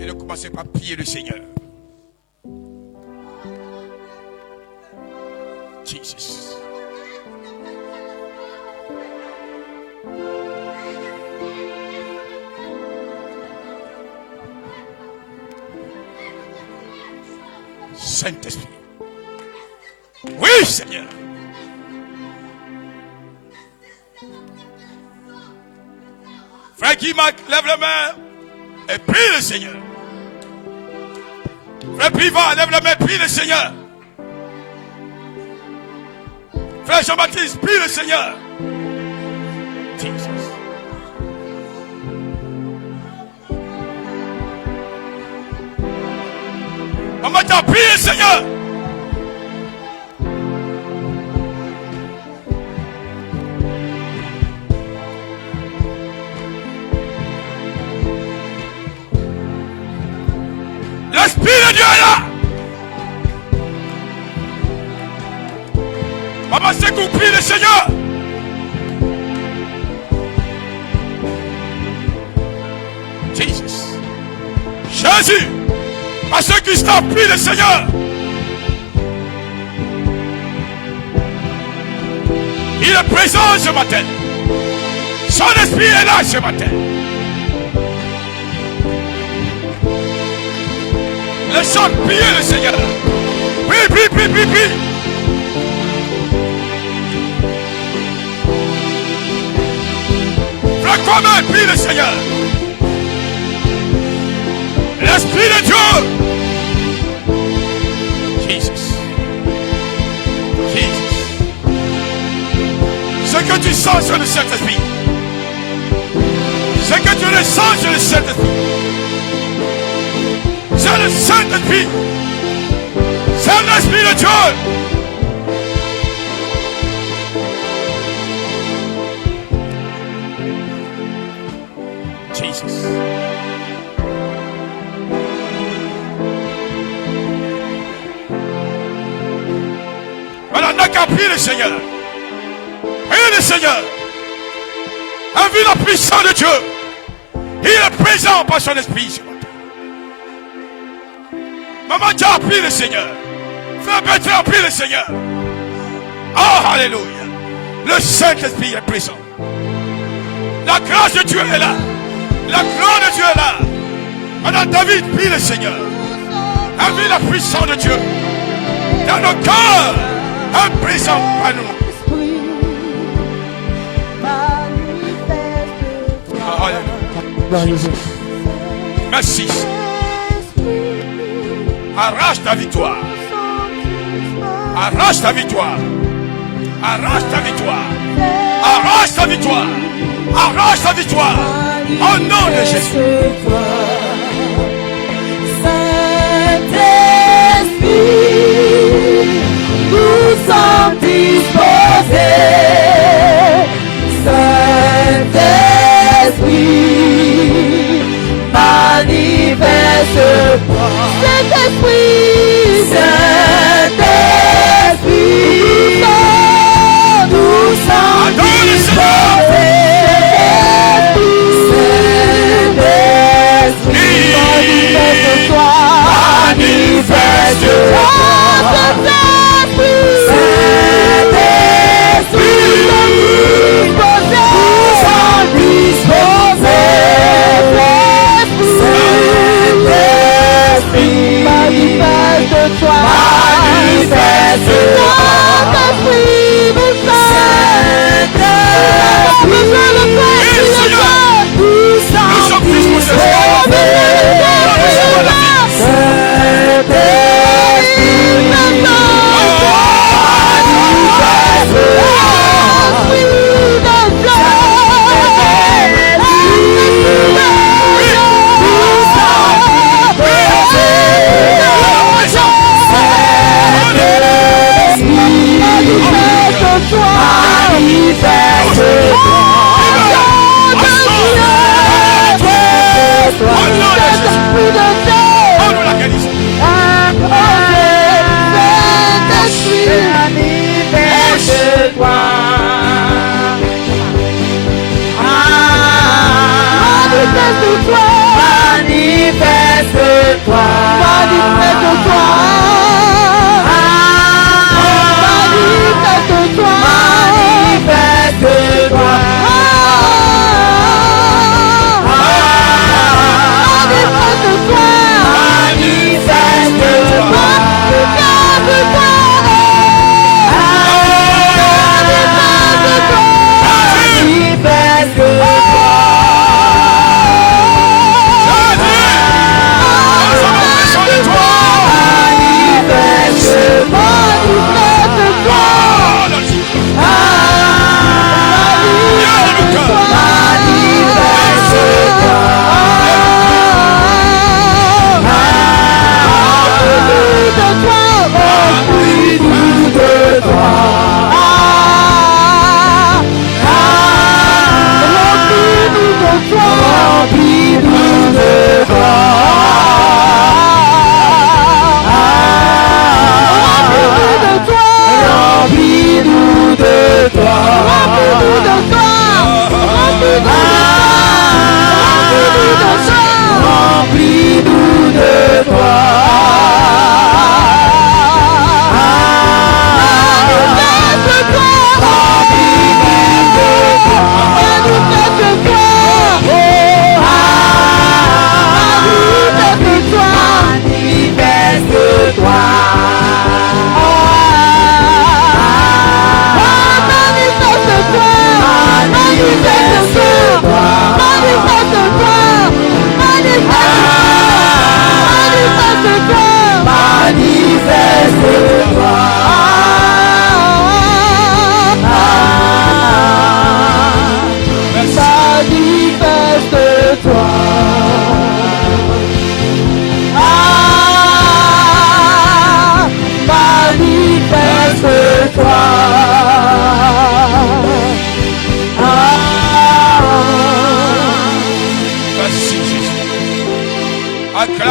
Et de commencer par prier le Seigneur. Jesus. Saint-Esprit. Oui, Seigneur. Frère Guimac, lève la main et prie le Seigneur. Frère Privat, lève la main, prie le Seigneur. Frère Jean-Baptiste, prie le Seigneur. Jesus. Maman, t'as prié le Seigneur. L'Esprit de Dieu est là. Maman, c'est qu'on prie le Seigneur. Jésus, parce que Christophe prie le Seigneur. Il est présent ce matin. Son esprit est là ce matin. Laissons prier le Seigneur. Prie, prie, prie, prie, prie. Frère, comment prie le Seigneur? L'Esprit de Dieu. Jesus. Jesus. Ce que tu sens sur le Saint-Esprit. Ce que tu ressens sur le Saint-Esprit. C'est le Saint-Esprit. C'est l'Esprit de Dieu. Jesus. Voilà, n'a qu'à prier le Seigneur. Priez le Seigneur. Envie la puissance de Dieu. Il est présent par son esprit ce matin. Maman, tu as prié le Seigneur. Frère Bertrand, prie le Seigneur. Oh, alléluia. Le Saint-Esprit est présent. La grâce de Dieu est là. La gloire de Dieu est là. Madame David, prie le Seigneur. Envie la puissance de Dieu. Dans nos cœurs, un présent par nous. Merci. Arrache ta victoire. Arrache ta victoire. Arrache ta victoire. Arrache ta victoire. Arrache ta victoire. Au nom de Jésus. Saint-Esprit, nous sommes disposés. Saint-Esprit, manifeste-toi. Saint-Esprit, Saint-Esprit, nous sommes disposés.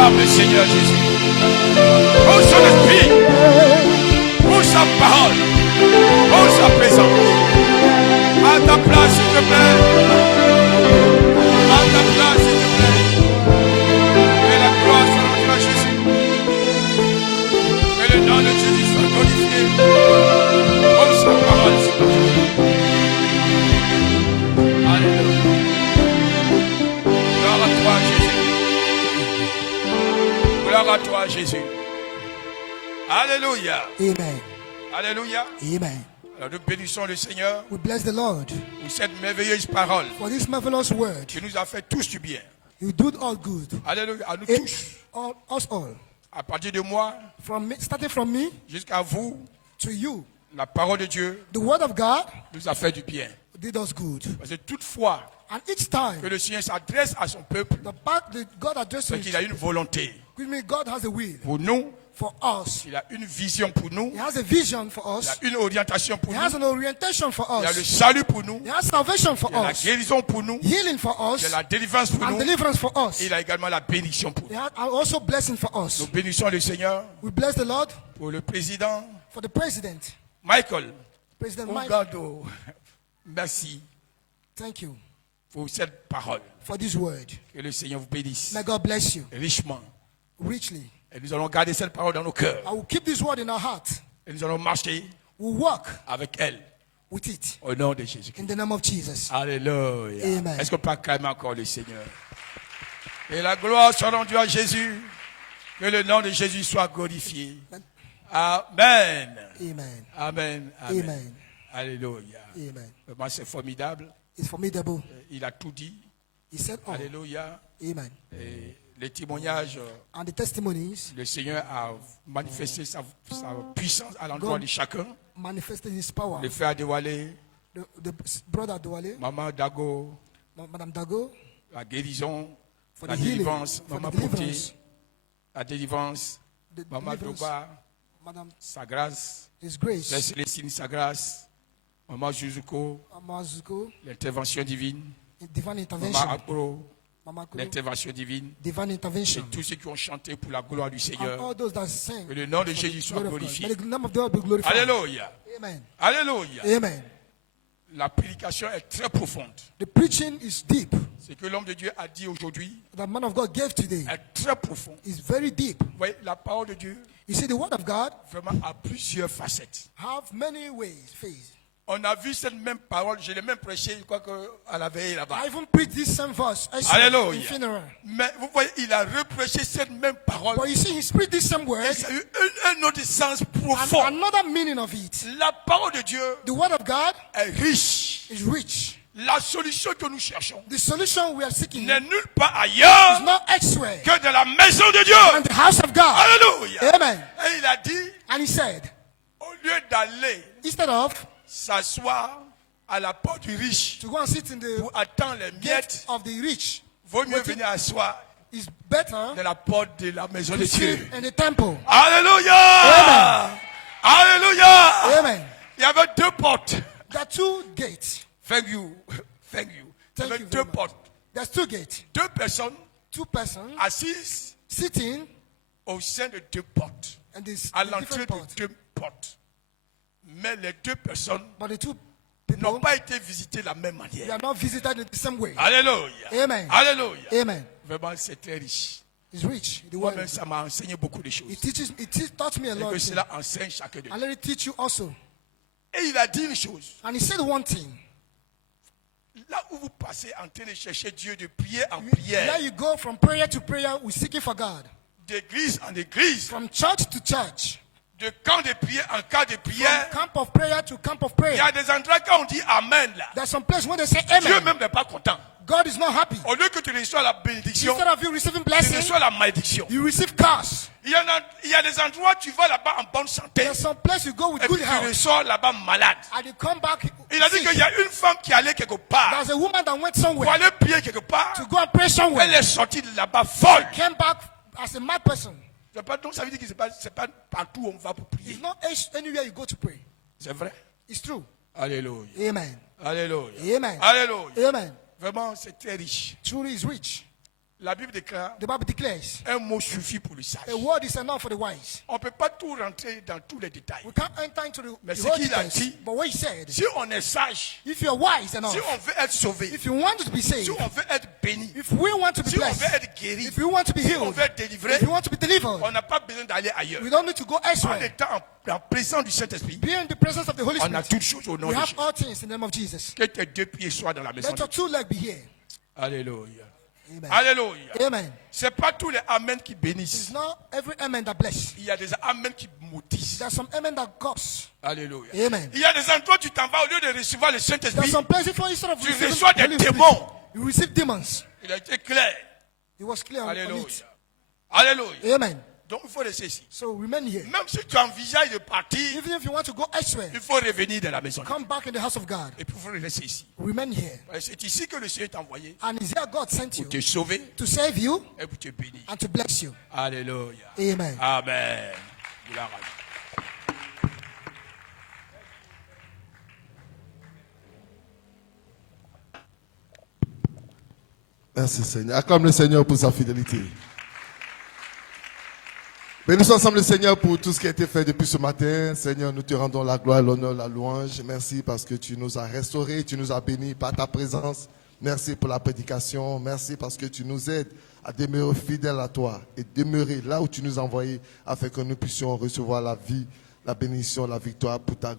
acclame le Seigneur Jésus. Pour son esprit, pour sa parole, pour sa présence. À ta place, s'il te plaît. À ta place, s'il te plaît. Que la gloire soit rendue à Jésus. Que le nom de Jésus soit glorifié. Pour sa parole, s'il te plaît. Alléluia. Gloire à toi, Jésus. Gloire à toi, Jésus. Alléluia. Amen. Alléluia. Amen. Alors nous bénissons le Seigneur We bless the Lord pour cette merveilleuse parole for this marvelous word. qui nous a fait tous du bien. You do all good. Alléluia. À nous It, tous. us all. À partir de moi From me, starting from me jusqu'à vous, to you. la parole de Dieu The word of God nous a fait du bien. did us good. Parce que toutefois And each time que le Seigneur s'adresse à son peuple, the God addresses c'est qu'il a une volonté with me, God has a will pour nous, for us. il a une vision pour nous, He has a vision for il a us. une orientation pour He nous, has an orientation for il a le us. salut pour nous, He has salvation for il a la us. guérison pour nous, Healing for il a us. la délivrance pour And nous, deliverance for us. et il a également la bénédiction pour He nous. has also blessing for us. Nous bénissons le Seigneur We bless the Lord pour le président for the president. Michael. President Mike, Ogado. Merci thank you pour cette parole. for this word. Que le Seigneur vous bénisse May God bless you richement. richly. Et nous allons garder cette parole dans nos cœurs. I will keep this word in our heart. Et nous allons marcher We'll walk avec elle. with it Au nom de Jésus. in the name of Jesus. Alléluia. Amen. Est-ce qu'on peut acclamer encore le Seigneur? Et la gloire soit rendue à Jésus. Que le nom de Jésus soit glorifié. Amen. Amen. Amen. Amen. Amen. Alléluia. Amen. Vraiment, c'est formidable. It's formidable. Il a tout dit. He said all. Alléluia. Amen. Et les témoignages, And the testimonies le Seigneur a manifesté sa puissance à l'endroit God de chacun. manifested his power. Le frère Adewale, The brother Douale, Maman Dago, Madame Dago, la guérison, for la the healing, délivrance, for Maman the Potier, deliverance, la délivrance, the Maman deliverance, Doba, Madame sa grâce, His Frère grace, Célestine, sa grâce, Maman Juzuko, Amazuko, l'intervention divine, divine Maman intervention, Akro, Mama Kulu, l'intervention divine, divine et intervention, tous ceux qui ont chanté pour la gloire du and Seigneur. all those that sing. Que le nom de for the Jésus soit glory of God. glorifié. May the name of the Lord be glorified. Alléluia. Amen. Alléluia. Amen. La prédication est très profonde. The preaching is deep. Ce que l'homme de Dieu a dit aujourd'hui The man of God gave today est très profond. is very deep. Vous voyez, la parole de Dieu You see, the word of God vraiment a plusieurs facettes. have many ways, phases. On a vu cette même parole, je l'ai même prêché, je crois qu'à la veille là-bas. I even preached this same verse in Alléluia. funeral. Mais vous voyez, il a reprêché cette même parole. But you see, he preached this same word Et ça a eu un autre sens and profond. another meaning of it. La parole de Dieu The word of God est riche. is rich. La solution que nous cherchons The solution we are seeking n'est is nulle part ailleurs not elsewhere que dans la maison de Dieu. than the house of God. Alléluia. Amen. Et il a dit, And he said, au lieu d'aller instead of s'asseoir à la porte du riche to go and sit in the pour attendre les gate miettes, of the rich, vaut mieux venir asseoir is better dans la porte de la maison de to sit Dieu. in the temple. Alléluia. Alléluia. Amen. Il y avait deux portes. There are two gates. Thank you. Thank you. Il y Thank avait you deux very much. portes. There's two gates. Deux personnes Two persons assises sitting au sein de deux portes. and this À l'entrée different de ports. deux portes. Mais les deux personnes But the two n'ont people, pas été visitées de la même they manière. are not visited in the same way. Alléluia. Amen. Alléluia. Amen. Vraiment, c'est très riche. It's rich. The word. Moi-même, ça m'a enseigné beaucoup de choses. It taught me a Et lot. que of things. cela enseigne chacun de nous. And let it teach you also. Et il a dit une chose. And he said one thing. Là où vous passez en train de chercher Dieu de prière en prière, There you go from prayer to prayer, we're seeking for God. d'église en église, From church to church. de camp de prière en camp de From prière, camp of prayer to camp of il prayer. y a des endroits quand on dit Amen là, There's some place where they say Dieu amen. même n'est pas content. God is not happy. Au lieu que tu reçois la bénédiction, Instead of you receiving tu blessing, reçois la malédiction. you receive curse. Il y a des endroits tu vas là-bas en bonne santé There's some place you go with et good puis tu health. ressors là-bas malade. And you come back. Il a dit sick. qu'il y a une femme qui allait quelque part There's a woman that went pour somewhere aller prier quelque part. to go and pray somewhere. Elle est sortie de là-bas folle. Came back as a mad person. Donc ça veut dire que c'est pas partout où on va pour prier. It's not anywhere you go to pray. C'est vrai. It's true. Alléluia. Amen. Alléluia. Amen. Alléluia. Amen. Vraiment, c'est très riche. Truly is rich. La Bible déclare, The Bible declares, un mot suffit pour le sage. a word is enough for the wise. On ne peut pas tout rentrer dans tous les détails. We can't enter into Mais the ce whole qu'il a details. dit, But what he said, si on est sage, if you're wise enough, si on veut être sauvé, if you want to be si saved, on veut être béni, if we want to be si on veut blessed, être guéri, if we want to be si on healed, veut être délivré, if you want to be delivered, on n'a pas besoin d'aller ailleurs. we don't need to go En elsewhere. étant en présence du Saint-Esprit, Be in the presence of the Holy on a Spirit. toutes choses au nom We de have Jésus. all things in the name of Jesus. Que tes deux pieds soient dans la maison Let de your Dieu. two legs be here. Alléluia. Amen. Alléluia. Amen. Ce n'est pas tous les Amen qui It's bénissent. not every amen that bless. Il y a des Amen qui maudissent. There's some amen that curse. Alléluia. Amen. Il y a des endroits où tu t'en vas au lieu de recevoir le There's Saint-Esprit. some places for instead of Tu receiving reçois des Holy Spirit, démons. you receive demons. Il a été clair. It was clear on it. Alléluia. Alléluia. Amen. Donc il faut rester ici. So remain here. Même si tu envisages de partir, Even if you want to go elsewhere, il faut revenir dans la maison. de Dieu. come back in the house of God. Et puis il faut rester ici. Remain here. C'est ici que le Seigneur t'a envoyé And is here God sent you pour te sauver to save you et pour te bénir. and to bless you. Alléluia. Amen. Amen. Gloire à Dieu. Merci Seigneur. Acclame le Seigneur pour sa fidélité. Bénissons ensemble le Seigneur pour tout ce qui a été fait depuis ce matin. Seigneur, nous te rendons la gloire, l'honneur, la louange. Merci parce que tu nous as restaurés, tu nous as bénis par ta présence. Merci pour la prédication. Merci parce que tu nous aides à demeurer fidèles à toi et demeurer là où tu nous as envoyés afin que nous puissions recevoir la vie, la bénédiction, la victoire pour ta